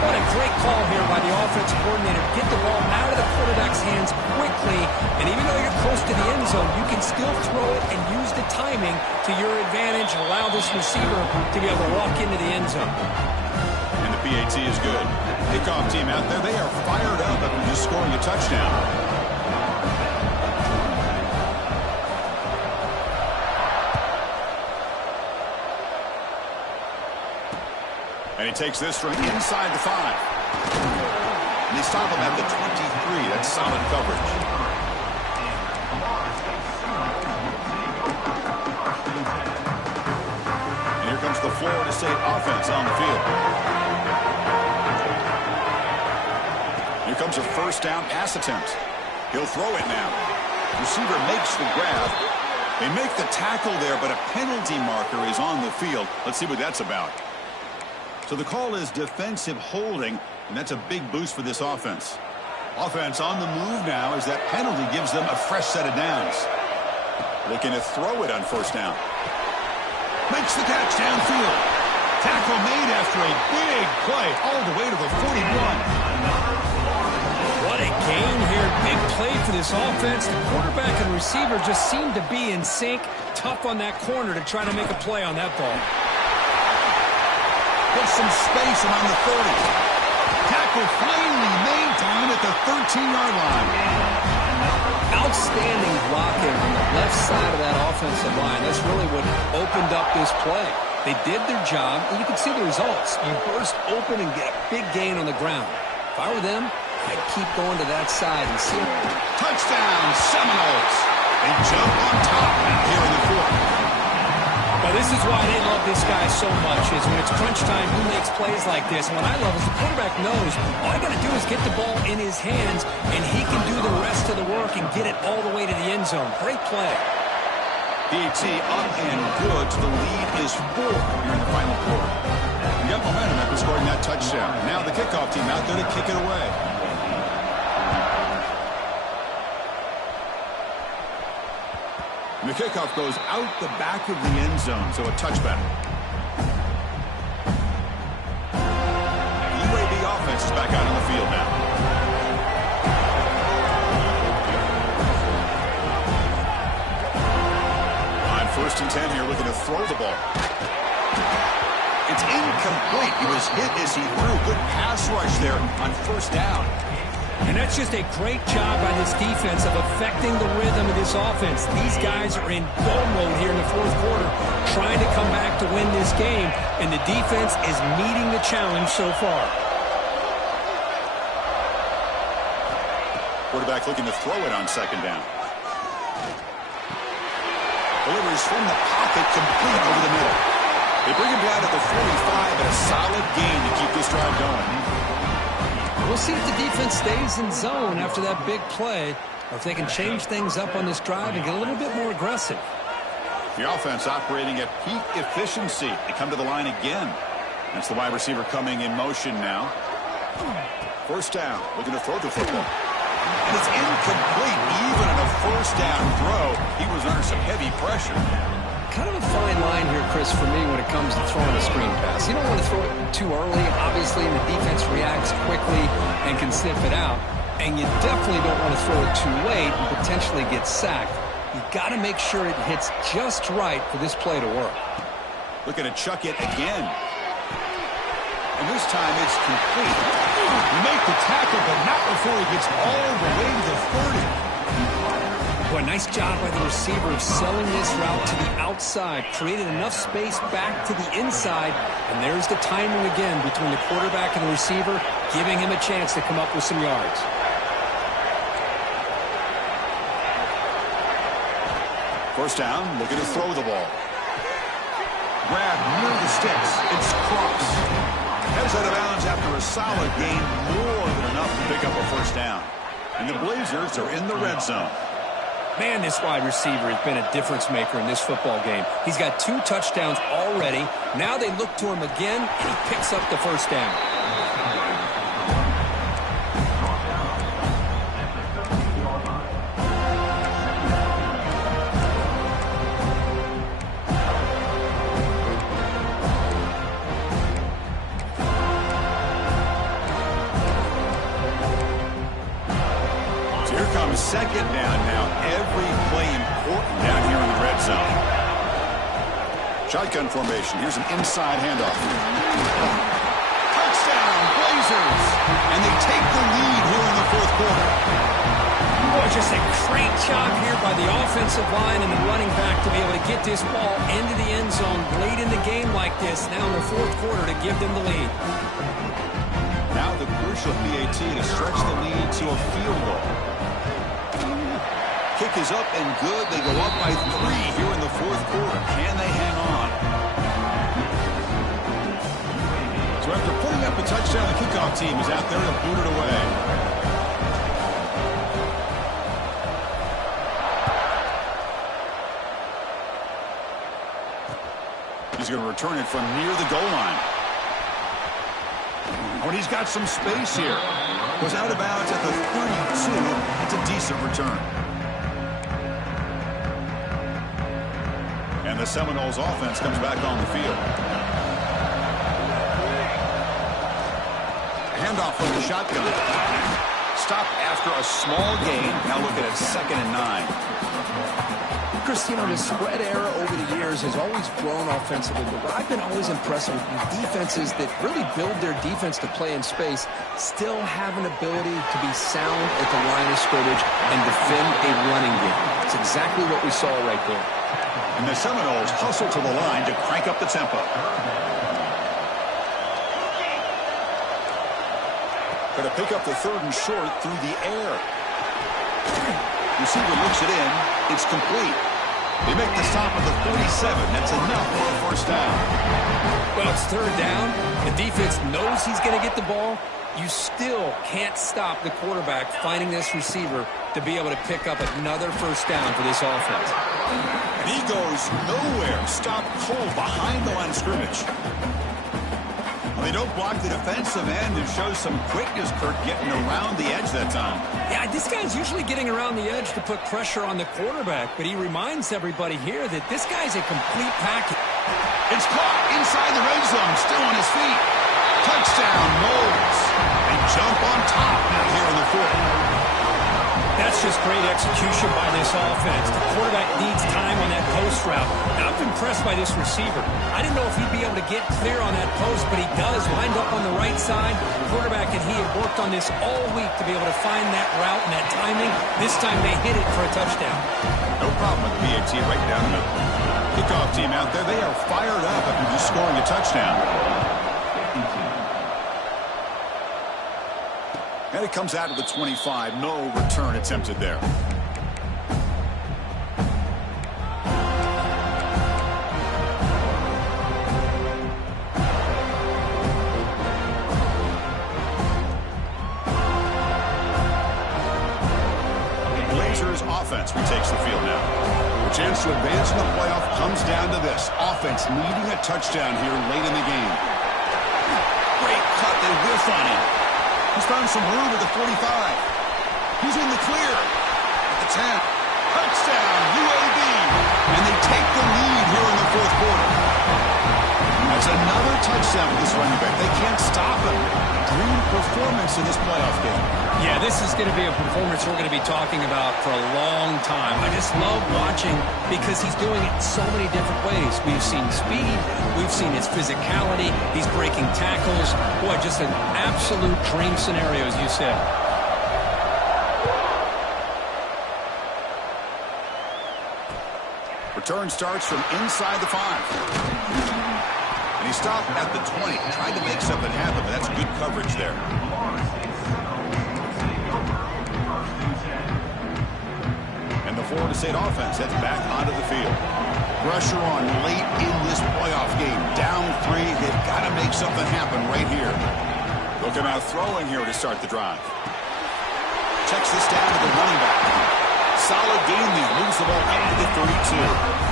What a great call here by the offensive coordinator. Get the ball out of the quarterback's hands quickly. And even though you're close to the end zone, you can still throw it and use the timing to your advantage and allow this receiver to be able to walk into the end zone. And the PAT is good. Kickoff team out there, they are fired up after just scoring a touchdown. And he takes this from inside the 5. And they stop him at the 23. That's solid coverage. And here comes the Florida State offense on the field. Here comes a 1st down pass attempt. He'll throw it now. Receiver makes the grab. They make the tackle there, but a penalty marker is on the field. Let's see what that's about. So the call is defensive holding, and that's a big boost for this offense. Offense on the move now as that penalty gives them a fresh set of downs. Looking to throw it on 1st down. Makes the catch downfield. Tackle made after a big play all the way to the 41. What a gain here. Big play for this offense. The quarterback and receiver just seem to be in sync. Tough on that corner to try to make a play on that ball. Gets some space around the 30. Tackle finally made down at the 13-yard line. Outstanding blocking on the left side of that offensive line. That's really what opened up this play. They did their job, and you can see the results. You burst open and get a big gain on the ground. If I were them, I'd keep going to that side and see it. Touchdown, Seminoles. They jump on top now here in the 4th. Well, this is why they love this guy so much, is when it's crunch time, he makes plays like this. And what I love is the quarterback knows all I got to do is get the ball in his hands, and he can do the rest of the work and get it all the way to the end zone. Great play. PAT up and good. The lead is 4 here in the final quarter. You got momentum after scoring that touchdown. Now the kickoff team out there to kick it away. And the kickoff goes out the back of the end zone, so a touchback. The UAB offense is back out on the field now. On 1st and 10 here, looking to throw the ball. It's incomplete. He was hit as he threw. Good pass rush there on 1st down. And that's just a great job by this defense of affecting the rhythm of this offense. These guys are in go mode here in the 4th quarter, trying to come back to win this game, and the defense is meeting the challenge so far. Quarterback looking to throw it on 2nd down. Delivers from the pocket, complete over the middle. They bring him down at the 45, and a solid gain to keep this drive going. We'll see if the defense stays in zone after that big play, or if they can change things up on this drive and get a little bit more aggressive. The offense operating at peak efficiency. They come to the line again. That's the wide receiver coming in motion now. 1st down, looking to throw the football. And it's incomplete. Even on a 1st down throw, he was under some heavy pressure. Kind of a fine line here, Chris, for me when it comes to throwing a screen pass. You don't want to throw it too early, obviously, and the defense reacts quickly and can sniff it out. And you definitely don't want to throw it too late and potentially get sacked. You've got to make sure it hits just right for this play to work. Looking to chuck it again. And this time it's complete. You make the tackle, but not before he gets all the way to the 30. Boy, nice job by the receiver of selling this route to the outside. Created enough space back to the inside. And there's the timing again between the quarterback and the receiver, giving him a chance to come up with some yards. First down, looking to throw the ball. Grab near the sticks. It's Cross. Heads out of bounds after a solid gain, more than enough to pick up a 1st down. And the Blazers are in the red zone. Man, this wide receiver has been a difference maker in this football game. He's got 2 touchdowns already. Now they look to him again, and he picks up the first down. Second down now. Every play important down here in the red zone. Shotgun formation. Here's an inside handoff. Touchdown, Blazers! And they take the lead here in the fourth quarter. Boy, just a great job here by the offensive line and the running back to be able to get this ball into the end zone late in the game like this, now in the fourth quarter, to give them the lead. Now the crucial PAT to stretch the lead to a field goal. Kick is up and good. They go up by 3 here in the fourth quarter. Can they hang on? So after putting up a touchdown, the kickoff team is out there to boot it away. He's going to return it from near the goal line. Oh, and he's got some space here. Was out of bounds at the 32. It's a decent return. And the Seminoles offense comes back on the field. Handoff from the shotgun. Stop after a small gain. Now look at it, 2nd and 9. Chris, you know, the spread era over the years has always grown offensively, but what I've been always impressed with defenses that really build their defense to play in space still have an ability to be sound at the line of scrimmage and defend a running game. It's exactly what we saw right there. And the Seminoles hustle to the line to crank up the tempo. Going to pick up the 3rd and short through the air. Receiver looks it in. It's complete. They make the stop at the 37. That's enough for a first down. Well, it's 3rd down. The defense knows he's going to get the ball. You still can't stop the quarterback finding this receiver to be able to pick up another first down for this offense. And he goes nowhere. Stop cold behind the line of scrimmage. Well, they don't block the defensive end and show some quickness, Kurt, getting around the edge that time. Yeah, this guy's usually getting around the edge to put pressure on the quarterback, but he reminds everybody here that this guy's a complete package. It's caught inside the red zone, still on his feet. Touchdown, Noles. They jump on top now here in the fourth. That's just great execution by this offense. The quarterback needs time on that post route. Now, I'm impressed by this receiver. I didn't know if he'd be able to get clear on that post, but he does. Lined up on the right side. The quarterback and he have worked on this all week to be able to find that route and that timing. This time they hit it for a touchdown. No problem with PAT right down the middle. Kickoff team out there, they are fired up after just scoring a touchdown. And it comes out of the 25. No return attempted there. Blazers offense retakes the field now. The chance to advance in the playoff comes down to this. Offense needing a touchdown here late in the game. Great cut. They whiff on him. He's found some room at the 45. He's in the clear. At the 10. Touchdown, UAB. And they take the lead here in the fourth quarter. That's another touchdown for this running back. They can't stop him. Dream performance in this playoff game. Yeah, this is going to be a performance we're going to be talking about for a long time. I just love watching because he's doing it so many different ways. We've seen speed. We've seen his physicality. He's breaking tackles. Boy, just an absolute dream scenario, as you said. Return starts from inside the 5. And he stopped at the 20. Tried to make something happen, but that's good coverage there. And the Florida State offense heads back onto the field. Pressure on late in this playoff game. Down 3. They've got to make something happen right here. Looking out throwing here to start the drive. Checks this down to the running back. solid gain there. Moves the ball up to the 32.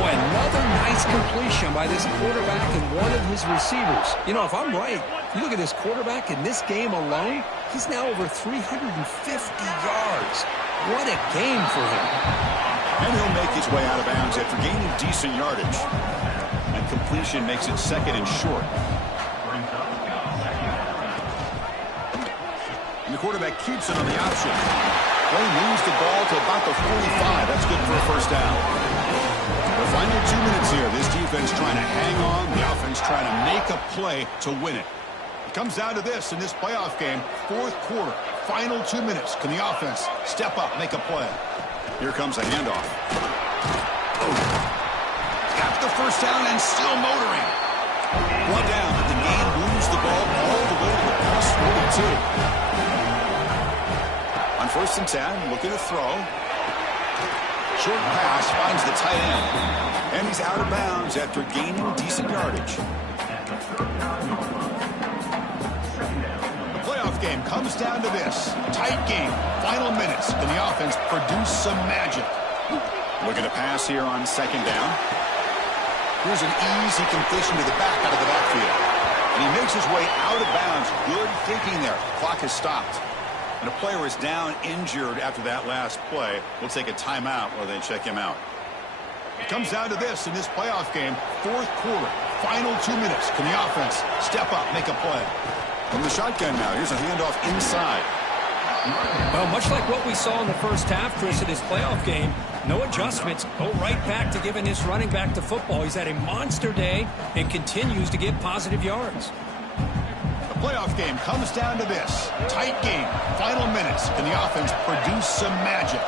Boy, another nice completion by this quarterback and one of his receivers. You know, if I'm right, you look at this quarterback in this game alone, he's now over 350 yards. What a game for him. And he'll make his way out of bounds after gaining decent yardage. And completion makes it second and short. And the quarterback keeps it on the option. Well, he moves the ball to about the 45. That's good for a first down. The final 2 minutes here. This defense trying to hang on. The offense trying to make a play to win it. It comes down to this in this playoff game. Fourth quarter. Final 2 minutes. Can the offense step up, make a play? Here comes a handoff. Oh. Got the first down and still motoring. One down, but the game moves the ball all the way to the plus 42. On first and 10, looking to throw. Short pass finds the tight end. And he's out of bounds after gaining decent yardage. The playoff game comes down to this. Tight game. Final minutes. Can the offense produce some magic? Looking to pass here on second down. Here's an easy completion to the back out of the backfield. And he makes his way out of bounds. Good thinking there. Clock has stopped. And a player is down injured after that last play. We'll take a timeout while they check him out. It comes down to this in this playoff game. Fourth quarter, final 2 minutes. Can the offense step up, make a play? From the shotgun now, here's a handoff inside. Well, much like what we saw in the first half, Chris, in this playoff game, no adjustments. Go right back to giving this running back to football. He's had a monster day and continues to get positive yards. Playoff game comes down to this. Tight game. Final minutes. Can the offense produce some magic?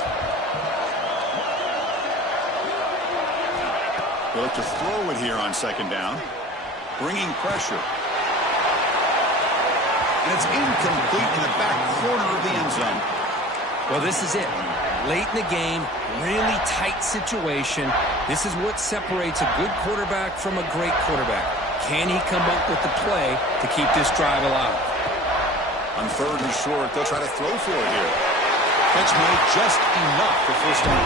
They look to throw it here on second down. Bringing pressure. And it's incomplete in the back corner of the end zone. Well, this is it. Late in the game, really tight situation. This is what separates a good quarterback from a great quarterback. Can he come up with the play to keep this drive alive? On third and short, they'll try to throw for it here. Catch made just enough for first down.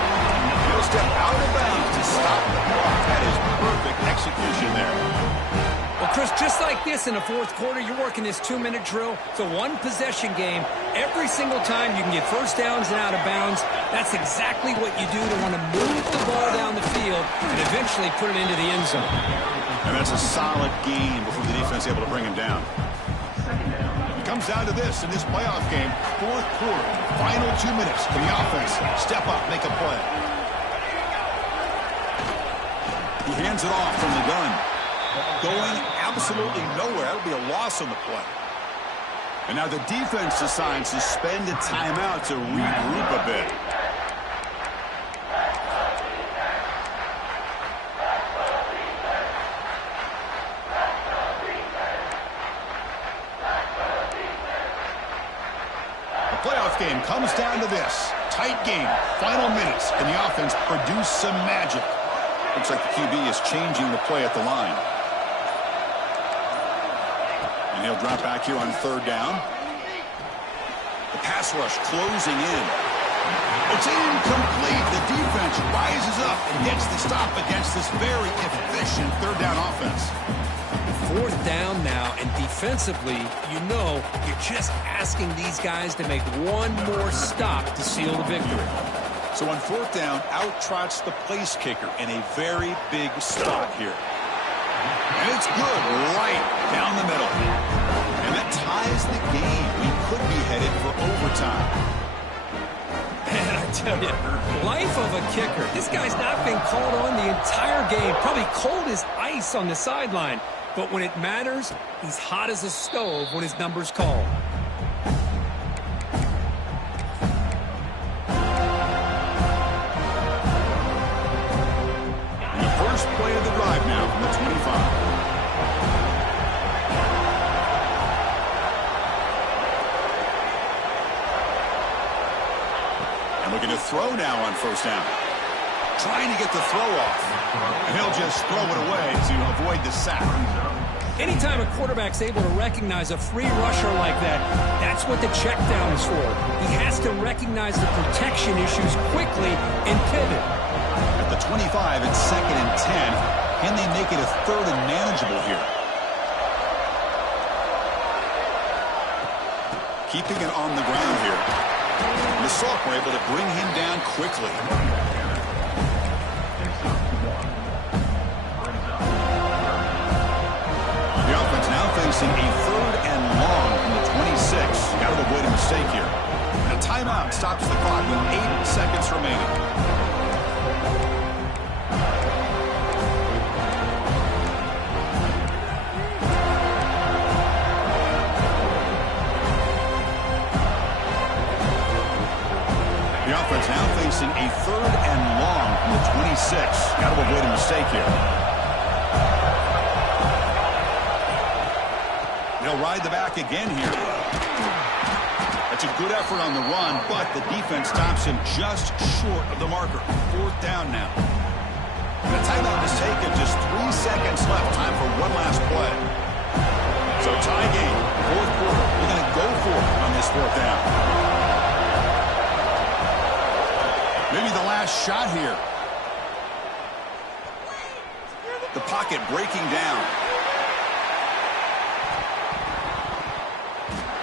He'll step out of bounds to stop the block. That is perfect execution there. Well, Chris, just like this in the fourth quarter, you're working this 2-minute drill. It's a one-possession game. Every single time you can get first downs and out of bounds, that's exactly what you do to want to move the ball down the field and eventually put it into the end zone. And that's a solid game before the defense is able to bring him down. It comes down to this in this playoff game. Fourth quarter, final 2 minutes. Can the offense step up, make a play? He hands it off from the gun. Going absolutely nowhere. That'll be a loss on the play. And now the defense decides to spend a timeout to regroup a bit. Game comes down to this. Tight game. Final minutes. Can the offense produce some magic? Looks like the QB is changing the play at the line. And he'll drop back here on third down. The pass rush closing in. It's incomplete. The defense rises up and gets the stop against this very efficient third down offense. Fourth down now, and defensively, you know, you're just asking these guys to make one more stop to seal the victory. So on fourth down, out trots the place kicker in a very big spot here. And it's good right down the middle. And that ties the game. We could be headed for overtime. And I tell you, life of a kicker. This guy's not been called on the entire game. Probably cold as ice on the sideline. But when it matters, he's hot as a stove when his number's called. And the first play of the drive now from the 25. And looking to throw now on first down. Trying to get the throw off. And he'll just throw it away to avoid the sack. Anytime a quarterback's able to recognize a free rusher like that, that's what the check down is for. He has to recognize the protection issues quickly and pivot. At the 25, it's 2nd and 10. Can they make it a 3rd and manageable here? Keeping it on the ground here. The sophomore able to bring him down quickly. The offense now facing a 3rd and long from the 26. Got to avoid a mistake here. A timeout stops the clock with 8 seconds remaining. The offense now facing a 3rd and long from the 26. Got to avoid a mistake here. They'll ride the back again here. That's a good effort on the run, but the defense stops him just short of the marker. 4th down now. And a timeout mistake of just 3 seconds left. Time for one last play. So tie game, 4th quarter. We're going to go for it on this 4th down. Maybe the last shot here. The pocket breaking down.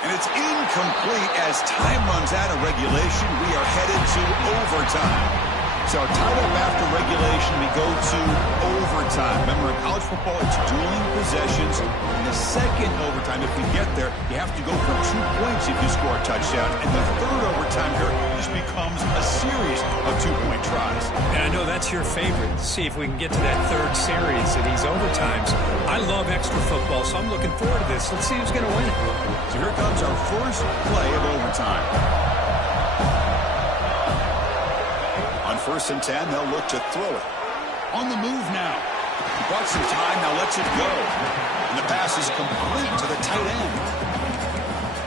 And it's incomplete as time runs out of regulation. We are headed to overtime. So tied up after regulation, we go to overtime. Remember, in college football, it's dueling possessions. In the second overtime, if we get there, you have to go for 2 points if you score a touchdown. And the 3rd overtime here just becomes a series of 2-point tries. And I know that's your favorite. See if we can get to that 3rd series in these overtimes. I love extra football, so I'm looking forward to this. Let's see who's going to win it. So here comes our first play of overtime. On 1st and 10, they'll look to throw it. On the move now. He bought some time, now lets it go. And the pass is complete to the tight end.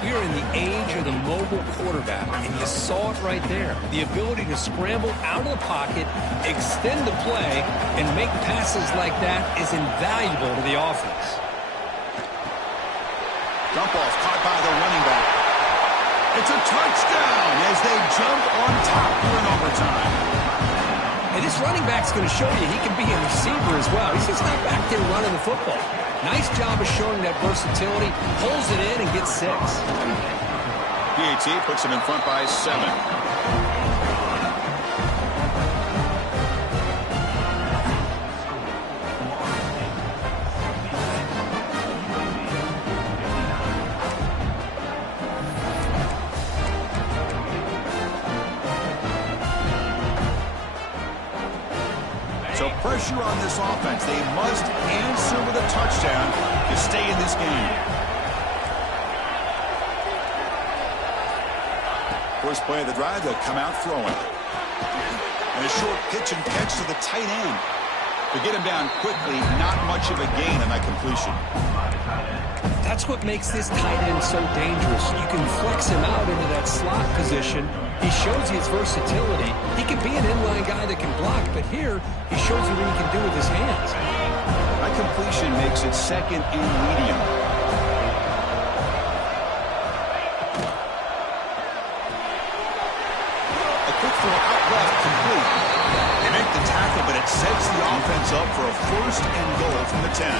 We are in the age of the mobile quarterback, and you saw it right there. The ability to scramble out of the pocket, extend the play, and make passes like that is invaluable to the offense. Dump off caught by the running back. It's a touchdown as they jump on top here in overtime. And this running back's going to show you he can be a receiver as well. He's just not back there running the football. Nice job of showing that versatility. Pulls it in and gets 6. PAT puts him in front by 7. So pressure on this offense. They must answer with a touchdown to stay in this game. First play of the drive, they'll come out throwing. And a short pitch and catch to the tight end. To get him down quickly, not much of a gain on that completion. That's what makes this tight end so dangerous. You can flex him out into that slot position. He shows you his versatility. He can be an inline guy that can block, but here he shows you what he can do with his hands. That completion makes it 2nd and medium. A quick throw out left, complete. They make the tackle, but it sets the offense up for a 1st and goal from the 10.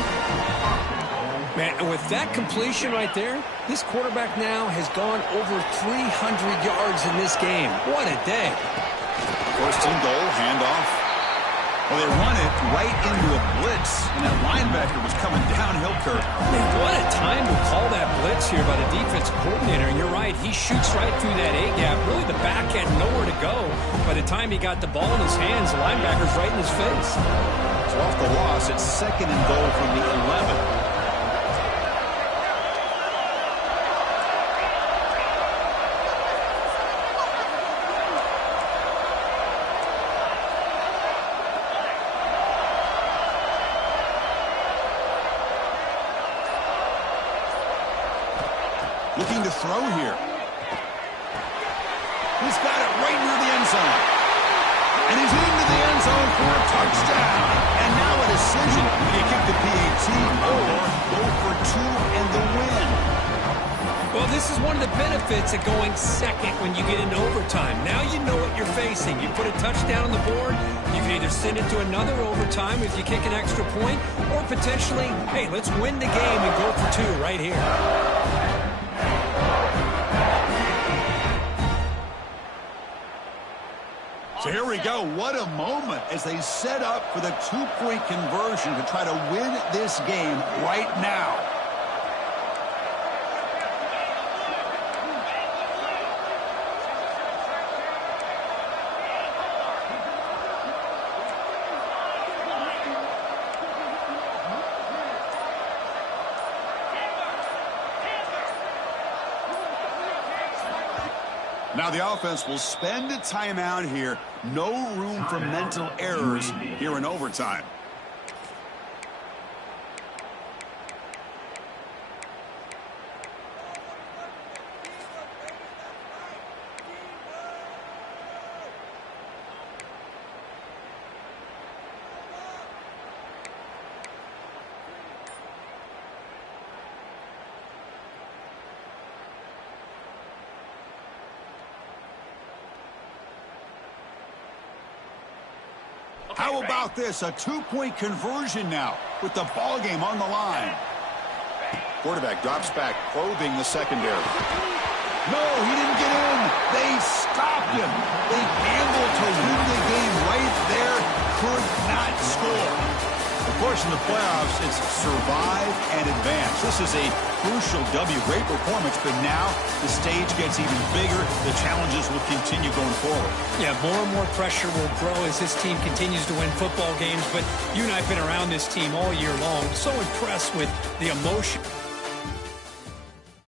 Man, and with that completion right there, this quarterback now has gone over 300 yards in this game. What a day. 1st and goal, handoff. Well, they run it right into a blitz, and that linebacker was coming downhill, Kirk. Man, what a time to call that blitz here by the defense coordinator. And you're right, he shoots right through that A-gap. Really, the back had nowhere to go. By the time he got the ball in his hands, the linebacker's right in his face. So off the loss, it's 2nd and goal from the 11. Looking to throw here. He's got it right near the end zone. And he's into the end zone for a touchdown. And now a decision. Do you kick the PAT or go for Well, this is one of the benefits of going second when you get into overtime. Now you know what you're facing. You put a touchdown on the board, you can either send it to another overtime if you kick an extra point, or potentially, hey, let's win the game and go for 2 right here. So here we go. What a moment as they set up for the 2-point conversion to try to win this game right now. Now the offense will spend a timeout here. No room for mental errors here in overtime. How about this? A 2-point conversion now with the ball game on the line. Quarterback drops back, probing the secondary. No, he didn't get in. They stopped him. They gambled to win the game right there. Could not score. Of course, in the playoffs, it's survive and advance. This is a crucial W. Great performance, but now the stage gets even bigger. The challenges will continue going forward. Yeah, more and more pressure will grow as this team continues to win football games. But you and I have been around this team all year long. So impressed with the emotion.